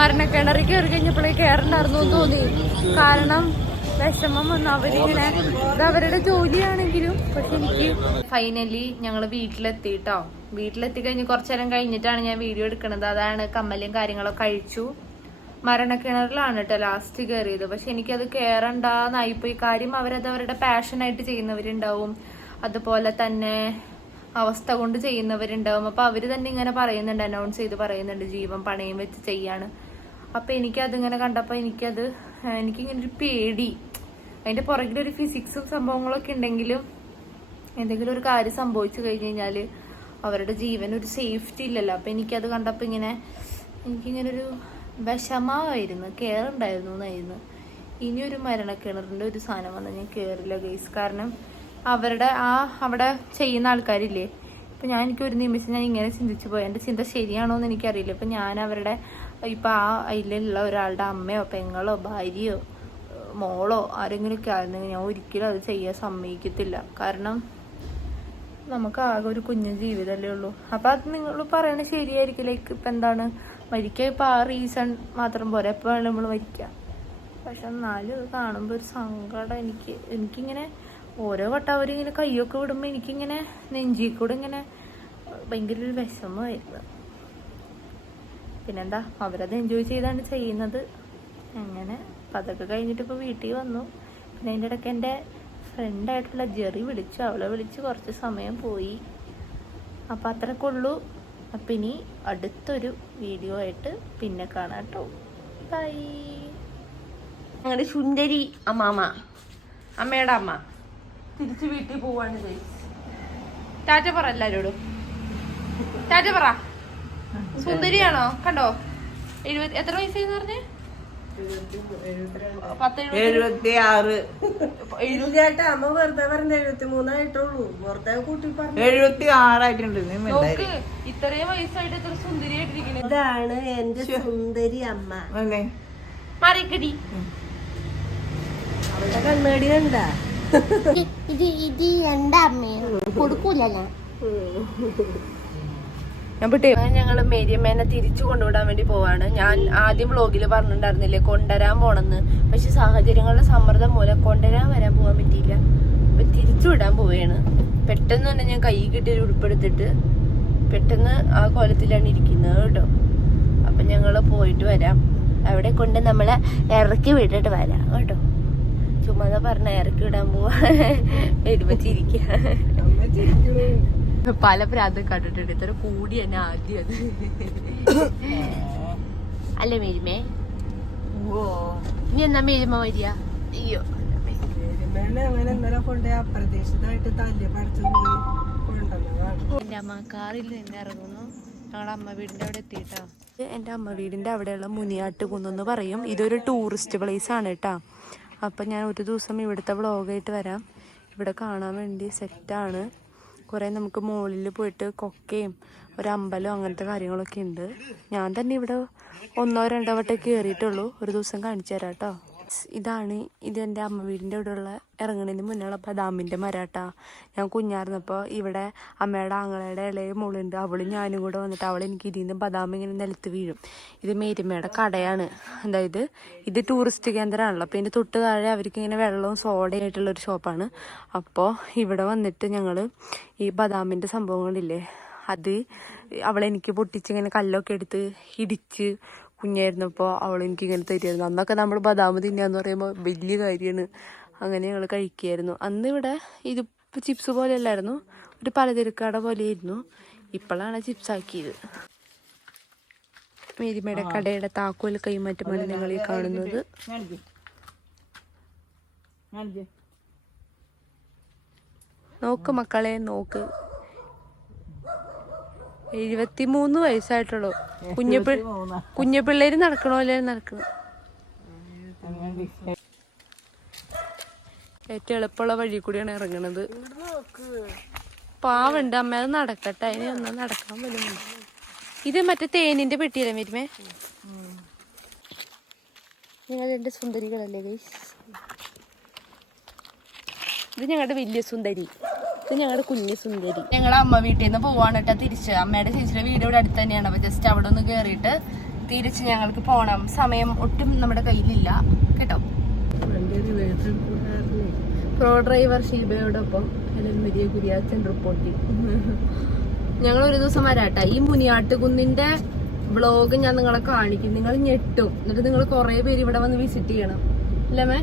മരണക്കിണറിൽ കയറി കഴിഞ്ഞപ്പോഴേ കയറണ്ടായിരുന്നു എന്ന് തോന്നി. കാരണം വിഷമം വന്നു. അവരിങ്ങനെ ഇത് അവരുടെ ജോലിയാണെങ്കിലും. പക്ഷെ എനിക്ക് ഫൈനലി ഞങ്ങൾ വീട്ടിലെത്തിട്ടോ. വീട്ടിലെത്തി കഴിഞ്ഞ് കുറച്ചു നേരം കഴിഞ്ഞിട്ടാണ് ഞാൻ വീഡിയോ എടുക്കുന്നത്. അതാണ് കമ്മലും കാര്യങ്ങളൊക്കെ കഴിച്ചു. മരണക്കിണറിലാണ് കേട്ടോ ലാസ്റ്റ് കയറിയത്. പക്ഷെ എനിക്കത് കയറണ്ടാന്നായിപ്പോയി. കാര്യം അവരത് അവരുടെ പാഷനായിട്ട് ചെയ്യുന്നവരുണ്ടാവും, അതുപോലെ തന്നെ അവസ്ഥ കൊണ്ട് ചെയ്യുന്നവരുണ്ടാവും. അപ്പൊ അവര് തന്നെ ഇങ്ങനെ പറയുന്നുണ്ട്, അനൗൺസ് ചെയ്ത് പറയുന്നുണ്ട് ജീവൻ പണയം വെച്ച് ചെയ്യാണ്. അപ്പൊ എനിക്കതിങ്ങനെ കണ്ടപ്പോ എനിക്കിങ്ങനെ ഒരു പേടി. അതിന്റെ പുറകിലൊരു ഫിസിക്സും സംഭവങ്ങളൊക്കെ ഉണ്ടെങ്കിലും എന്തെങ്കിലും ഒരു കാര്യം സംഭവിച്ചു കഴിഞ്ഞു കഴിഞ്ഞാല് അവരുടെ ജീവൻ ഒരു സേഫ്റ്റി ഇല്ലല്ലോ. അപ്പൊ എനിക്കത് കണ്ടപ്പോ എനിക്കിങ്ങനൊരു വിഷമമായിരുന്നു. കയറുണ്ടായിരുന്നു എന്നായിരുന്നു. ഇനിയൊരു മരണക്കിണറിന്റെ ഒരു സാധനം വന്നാൽ ഞാൻ കയറില്ല ഗൈസ്. കാരണം അവരുടെ അവിടെ ചെയ്യുന്ന ആൾക്കാരില്ലേ, ഇപ്പൊ എനിക്കൊരു നിമിഷം ഞാൻ ഇങ്ങനെ ചിന്തിച്ചു പോയി. എന്റെ ചിന്ത ശരിയാണോ എന്ന് എനിക്കറിയില്ല. ഇപ്പൊ ഞാൻ അവരുടെ അതിലുള്ള ഒരാളുടെ അമ്മയോ പെങ്ങളോ ഭാര്യയോ മോളോ ആരെങ്കിലുമൊക്കെ ആയിരുന്നെങ്കിൽ ഞാൻ ഒരിക്കലും അത് ചെയ്യാൻ സമ്മതിക്കത്തില്ല. കാരണം നമുക്ക് ആകെ ഒരു കുഞ്ഞു ജീവിതമല്ലേ ഉള്ളൂ. അപ്പൊ അത് നിങ്ങൾ പറയണത് ശരിയായിരിക്കും. ലൈക്ക് ഇപ്പൊ എന്താണ് മരിക്കുക, ഇപ്പൊ ആ റീസൺ മാത്രം പോരാ, എപ്പോഴാണ് നമ്മൾ മരിക്കാം. പക്ഷെ എന്നാലും അത് കാണുമ്പോ ഒരു സങ്കടം. എനിക്കിങ്ങനെ ഓരോ വട്ടം അവരിങ്ങനെ കയ്യൊക്കെ വിടുമ്പോ എനിക്കിങ്ങനെ നെഞ്ചിൽ കൂടെ ഇങ്ങനെ ഭയങ്കര ഒരു വിഷമമായിരുന്നു. പിന്നെന്താ, അവരത് എൻജോയ് ചെയ്താണ് ചെയ്യുന്നത്. അങ്ങനെ അപ്പം അതൊക്കെ കഴിഞ്ഞിട്ട് ഇപ്പോൾ വീട്ടിൽ വന്നു. പിന്നെ അതിൻ്റെ ഇടയ്ക്ക് എൻ്റെ ഫ്രണ്ടായിട്ടുള്ള ജെറി വിളിച്ചു. അവളെ വിളിച്ച് കുറച്ച് സമയം പോയി. അപ്പം അത്രയൊക്കെ ഉള്ളൂ. അപ്പം ഇനി അടുത്തൊരു വീഡിയോ ആയിട്ട് പിന്നെ കാണാം കേട്ടോ. ബൈ. ഞങ്ങളുടെ സുന്ദരി അമ്മാമ, അമ്മയുടെ അമ്മ തിരിച്ച് വീട്ടിൽ പോവാണ്. ടാറ്റ പറ എല്ലാരോടും. ടാറ്റ പറ. സുന്ദരിയാണോ? കണ്ടോ, എത്ര വയസ്സായിന്ന് പറഞ്ഞേ? ചേട്ടാ അമ്മ വെറുതെ പറഞ്ഞ 73 ആയിട്ടുള്ളൂ, വെറുതെ കൂട്ടി പറഞ്ഞു. 76 നോക്ക് ഇത്രയും വയസ്സായിട്ട് ഇത്ര സുന്ദരിയായിട്ടിരിക്കുന്നത്. ഇതാണ് എന്റെ സുന്ദരി അമ്മ. മറിക്കടി അവളുടെ കണ്ണാടി കണ്ടാ? ഇത് എന്റെ അമ്മയാണ് കൊടുക്കൂല ഞങ്ങള് മേരിയമ്മേനെ തിരിച്ചു കൊണ്ടുവിടാൻ വേണ്ടി പോവാണ്. ഞാൻ ആദ്യം വ്ളോഗിൽ പറഞ്ഞിട്ടുണ്ടായിരുന്നില്ലേ കൊണ്ടുവരാൻ പോണെന്ന്, പക്ഷെ സാഹചര്യങ്ങളുടെ സമ്മർദ്ദം മൂലം കൊണ്ടുവരാൻ വരാൻ പോകാൻ പറ്റിയില്ല. അപ്പൊ തിരിച്ചു വിടാൻ പോവുകയാണ്. പെട്ടെന്ന് തന്നെ ഞാൻ കൈ കിട്ടിയൊരു ഉടുപ്പെടുത്തിട്ട് പെട്ടെന്ന് ആ കോലത്തിലാണ് ഇരിക്കുന്നത് കേട്ടോ. അപ്പൊ ഞങ്ങള് പോയിട്ട് വരാം. അവിടെ കൊണ്ട് നമ്മളെ ഇറക്കി വിട്ടിട്ട് വരാം കേട്ടോ. ചുമ്മാ പറഞ്ഞ ഇറക്കി വിടാൻ പോവാ. വരുമ്പോ ചിരിക്കുക. പല പ്രാന്തം കണ്ടിട്ടുണ്ട്. ഇത്ര കൂടി തന്നെ ആദ്യം അത് അല്ലേ മേരിമേ? ഇനി എന്നാ മേരിമ വരിക? അയ്യോ അങ്ങനെ ഇന്നലെ കൊണ്ടുപോയി അപ്രതീക്ഷിതമായിട്ട് തല്ലി പഠിച്ചു കൊണ്ടുവന്നതാണ്. എൻ്റെ അമ്മ കാറിൽ നിന്ന് ഇറങ്ങുന്നു. ഞങ്ങളുടെ അമ്മ വീടിൻ്റെ അവിടെ എത്തിയിട്ടാ. എൻ്റെ അമ്മ വീടിൻ്റെ അവിടെയുള്ള മുനിയാട്ട് കുന്നെന്ന് പറയും. ഇതൊരു ടൂറിസ്റ്റ് പ്ലേസ് ആണ് കേട്ടോ. അപ്പം ഞാൻ ഒരു ദിവസം ഇവിടുത്തെ വ്ളോഗായിട്ട് വരാം. ഇവിടെ കാണാൻ വേണ്ടി സെറ്റാണ്. കുറേ നമുക്ക് മുകളിൽ പോയിട്ട് കൊക്കയും ഒരു അമ്പലം അങ്ങനത്തെ കാര്യങ്ങളൊക്കെ ഉണ്ട്. ഞാൻ തന്നെ ഇവിടെ 1-2 വട്ടം കയറിയിട്ടുള്ളൂ. ഒരു ദിവസം കാണിച്ചു തരാം കേട്ടോ. ഇതാണ് എൻ്റെ അമ്മ വീടിൻ്റെ ഇവിടെയുള്ള ഇറങ്ങുന്നതിന് മുന്നുള്ള ബദാമിൻ്റെ മരാട്ടാ. ഞാൻ കുഞ്ഞായിരുന്നപ്പോൾ ഇവിടെ അമ്മയുടെ ആങ്ങളയുടെ ഇളയ മോളുണ്ട്. അവളും ഞാനും കൂടെ വന്നിട്ട് അവൾ എനിക്ക് ഇതിൽ നിന്ന് ബദാം ഇങ്ങനെ നിലത്ത് വീഴും. ഇത് മേരിമ്മയുടെ കടയാണ്. അതായത് ഇത് ടൂറിസ്റ്റ് കേന്ദ്രമാണല്ലോ. അപ്പോൾ ഇതിൻ്റെ തൊട്ട് താഴെ അവർക്ക് ഇങ്ങനെ വെള്ളവും സോഡയും ആയിട്ടുള്ളൊരു ഷോപ്പാണ്. അപ്പോൾ ഇവിടെ വന്നിട്ട് ഞങ്ങൾ ഈ ബദാമിൻ്റെ സംഭവങ്ങളില്ലേ അത് അവളെനിക്ക് പൊട്ടിച്ചിങ്ങനെ കല്ലൊക്കെ എടുത്ത് ഇടിച്ച് കുഞ്ഞായിരുന്നപ്പോൾ അവളെനിക്ക് ഇങ്ങനെ തരുമായിരുന്നു. അന്നൊക്കെ നമ്മൾ ബദാം തിന്നാന്ന് പറയുമ്പോൾ വലിയ കാര്യമാണ്. അങ്ങനെ ഞങ്ങൾ കഴിക്കുമായിരുന്നു. അന്ന് ഇവിടെ ഇത് ചിപ്സ് പോലെ അല്ലായിരുന്നു, ഒരു പലചരക്കട പോലെയായിരുന്നു. ഇപ്പോഴാണ് ചിപ്സ് ആക്കിയത്. മേരിമയുടെ കടയുടെ താക്കോൽ കൈമാറ്റമാണ് നിങ്ങൾ ഈ കാണുന്നത്. നോക്ക് മക്കളെ നോക്ക്. 73 വയസ്സായിട്ടുള്ളൂ. കുഞ്ഞു പിള്ളേര് നടക്കണ പോലെ നടക്കണം. ഏറ്റവും എളുപ്പമുള്ള വഴി കൂടിയാണ് ഇറങ്ങണത്. പാവുണ്ട് അമ്മ, അത് നടക്കട്ടെ. അതിനെ ഒന്നും നടക്കാൻ പോലും. ഇത് മറ്റേ തേനിന്റെ പെട്ടിയല്ലേ മേരിമേ? നിങ്ങൾ എന്റെ സുന്ദരികളല്ലേ ഗൈസ്? ഇത് ഞങ്ങളുടെ വലിയ സുന്ദരി, ഇത് ഞങ്ങളുടെ കുഞ്ഞു സുന്ദരി. ഞങ്ങളുടെ അമ്മ വീട്ടിൽ നിന്ന് പോവാണ് കേട്ടോ തിരിച്ച്. അമ്മയുടെ ചേച്ചിയുടെ വീട് ഇവിടെ അടുത്ത് തന്നെയാണ്. അപ്പൊ ജസ്റ്റ് അവിടെ ഒന്ന് കയറിയിട്ട് തിരിച്ച് ഞങ്ങൾക്ക് പോകണം. സമയം ഒട്ടും നമ്മുടെ കയ്യിലില്ല കേട്ടോ. പ്രോ ഡ്രൈവർ ഷീബയോടൊപ്പം ഹെലൻമരിയ കുര്യാച്ചൻ റിപ്പോർട്ടിങ്. ഞങ്ങൾ ഒരു ദിവസം വരാട്ടെ. ഈ മുനിയാട്ടുകുന്നിന്റെ വ്ളോഗ് ഞാൻ നിങ്ങളെ കാണിക്കും. നിങ്ങൾ ഞെട്ടും. എന്നിട്ട് നിങ്ങൾ കുറെ പേര് ഇവിടെ വന്ന് വിസിറ്റ് ചെയ്യണം അല്ലേ?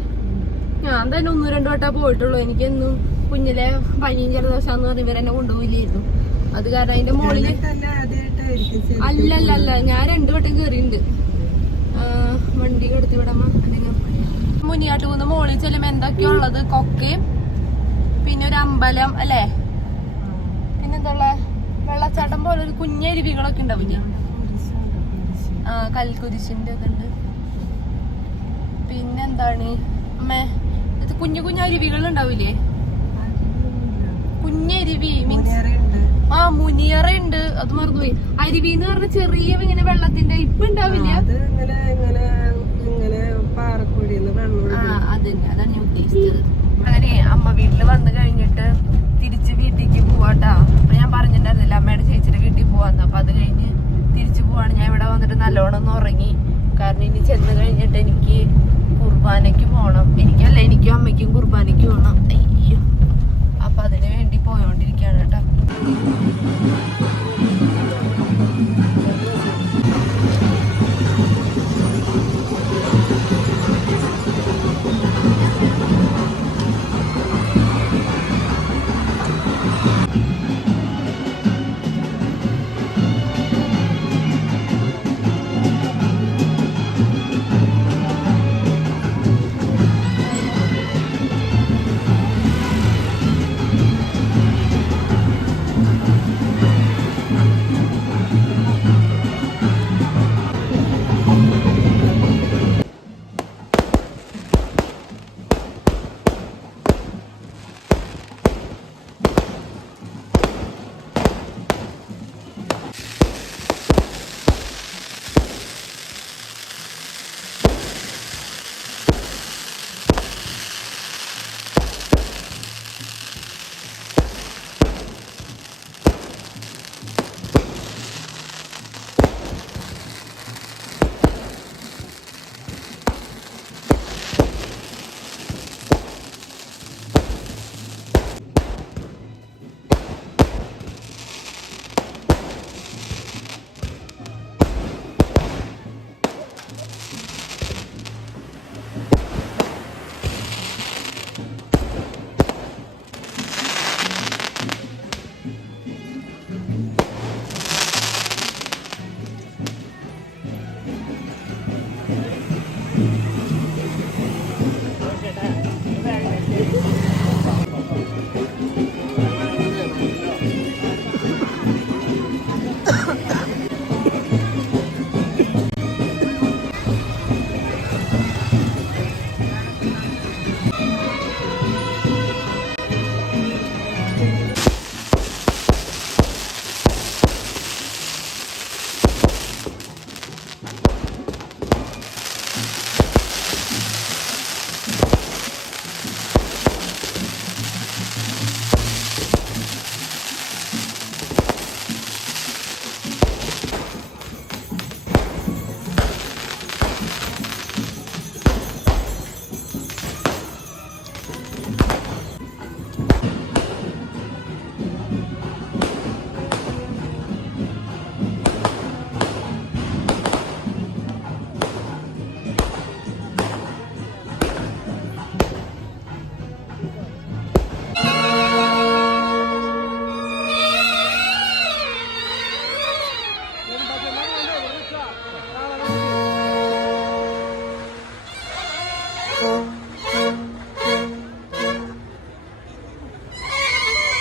ഞാൻ തന്നെ 1-2 വട്ടം പോയിട്ടുള്ളൂ. എനിക്കൊന്നും കുഞ്ഞിലെ പനിയും ജലദോഷാന്ന് പറഞ്ഞ ഇവരെന്നെ കൊണ്ടുപോയില്ലായിരുന്നു. അത് കാരണം അതിന്റെ മുകളില് അല്ലല്ല ഞാൻ 2 വട്ടം കയറിയിട്ടുണ്ട്. വണ്ടി കടത്തി വിടാമ. മുനിയാട്ടുകുന്ന് മുകളിൽ ചെല്ലുമ്പോ എന്തൊക്കെയാ ഉള്ളത്? കൊക്കയും പിന്നെ ഒരു അമ്പലം അല്ലേ, പിന്നെന്താ വെള്ളച്ചാട്ടം പോലെ ഒരു കുഞ്ഞരുവികളൊക്കെ ഉണ്ടാവും. കൽക്കുരിശിന്റെ ഒക്കെ ഉണ്ട്. പിന്നെന്താണ് അമ്മേ, ഇത് കുഞ്ഞു കുഞ്ഞു അരുവികൾ ഉണ്ടാവില്ലേ? കുഞ്ഞരുവി മീൻസ് മുനിയറ ഉണ്ട്. അത് മറന്നുപോയി. അരുവി എന്ന് പറഞ്ഞ ചെറിയ ഇങ്ങനെ വെള്ളത്തിന്റെ ഇപ്പൊ ഉണ്ടാവില്ല. അതന്നെ, അതാണ് ഞാൻ ഉദ്ദേശിച്ചത്. അങ്ങനെ അമ്മ വീട്ടില് വന്നു കഴിഞ്ഞിട്ട് തിരിച്ച് വീട്ടിലേക്ക് പോവാട്ടാ. അപ്പൊ ഞാൻ പറഞ്ഞിട്ടുണ്ടായിരുന്നില്ല അമ്മയുടെ ചേച്ചിയുടെ വീട്ടിൽ പോവാന്ന്. അപ്പൊ അത് കഴിഞ്ഞ് തിരിച്ചു പോവാണ്. ഞാൻ ഇവിടെ വന്നിട്ട് നല്ലോണം ഒന്ന് ഉറങ്ങി. കാരണം ഇനി ചെന്ന് കഴിഞ്ഞിട്ട് എനിക്ക് കുർബാനയ്ക്ക് പോകണം. എനിക്കും അമ്മയ്ക്കും കുർബാനയ്ക്ക് പോകണം. അയ്യോ, അപ്പൊ അതിന് വേണ്ടി പോയോണ്ടിരിക്കുകയാണ് കേട്ടോ.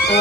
ആ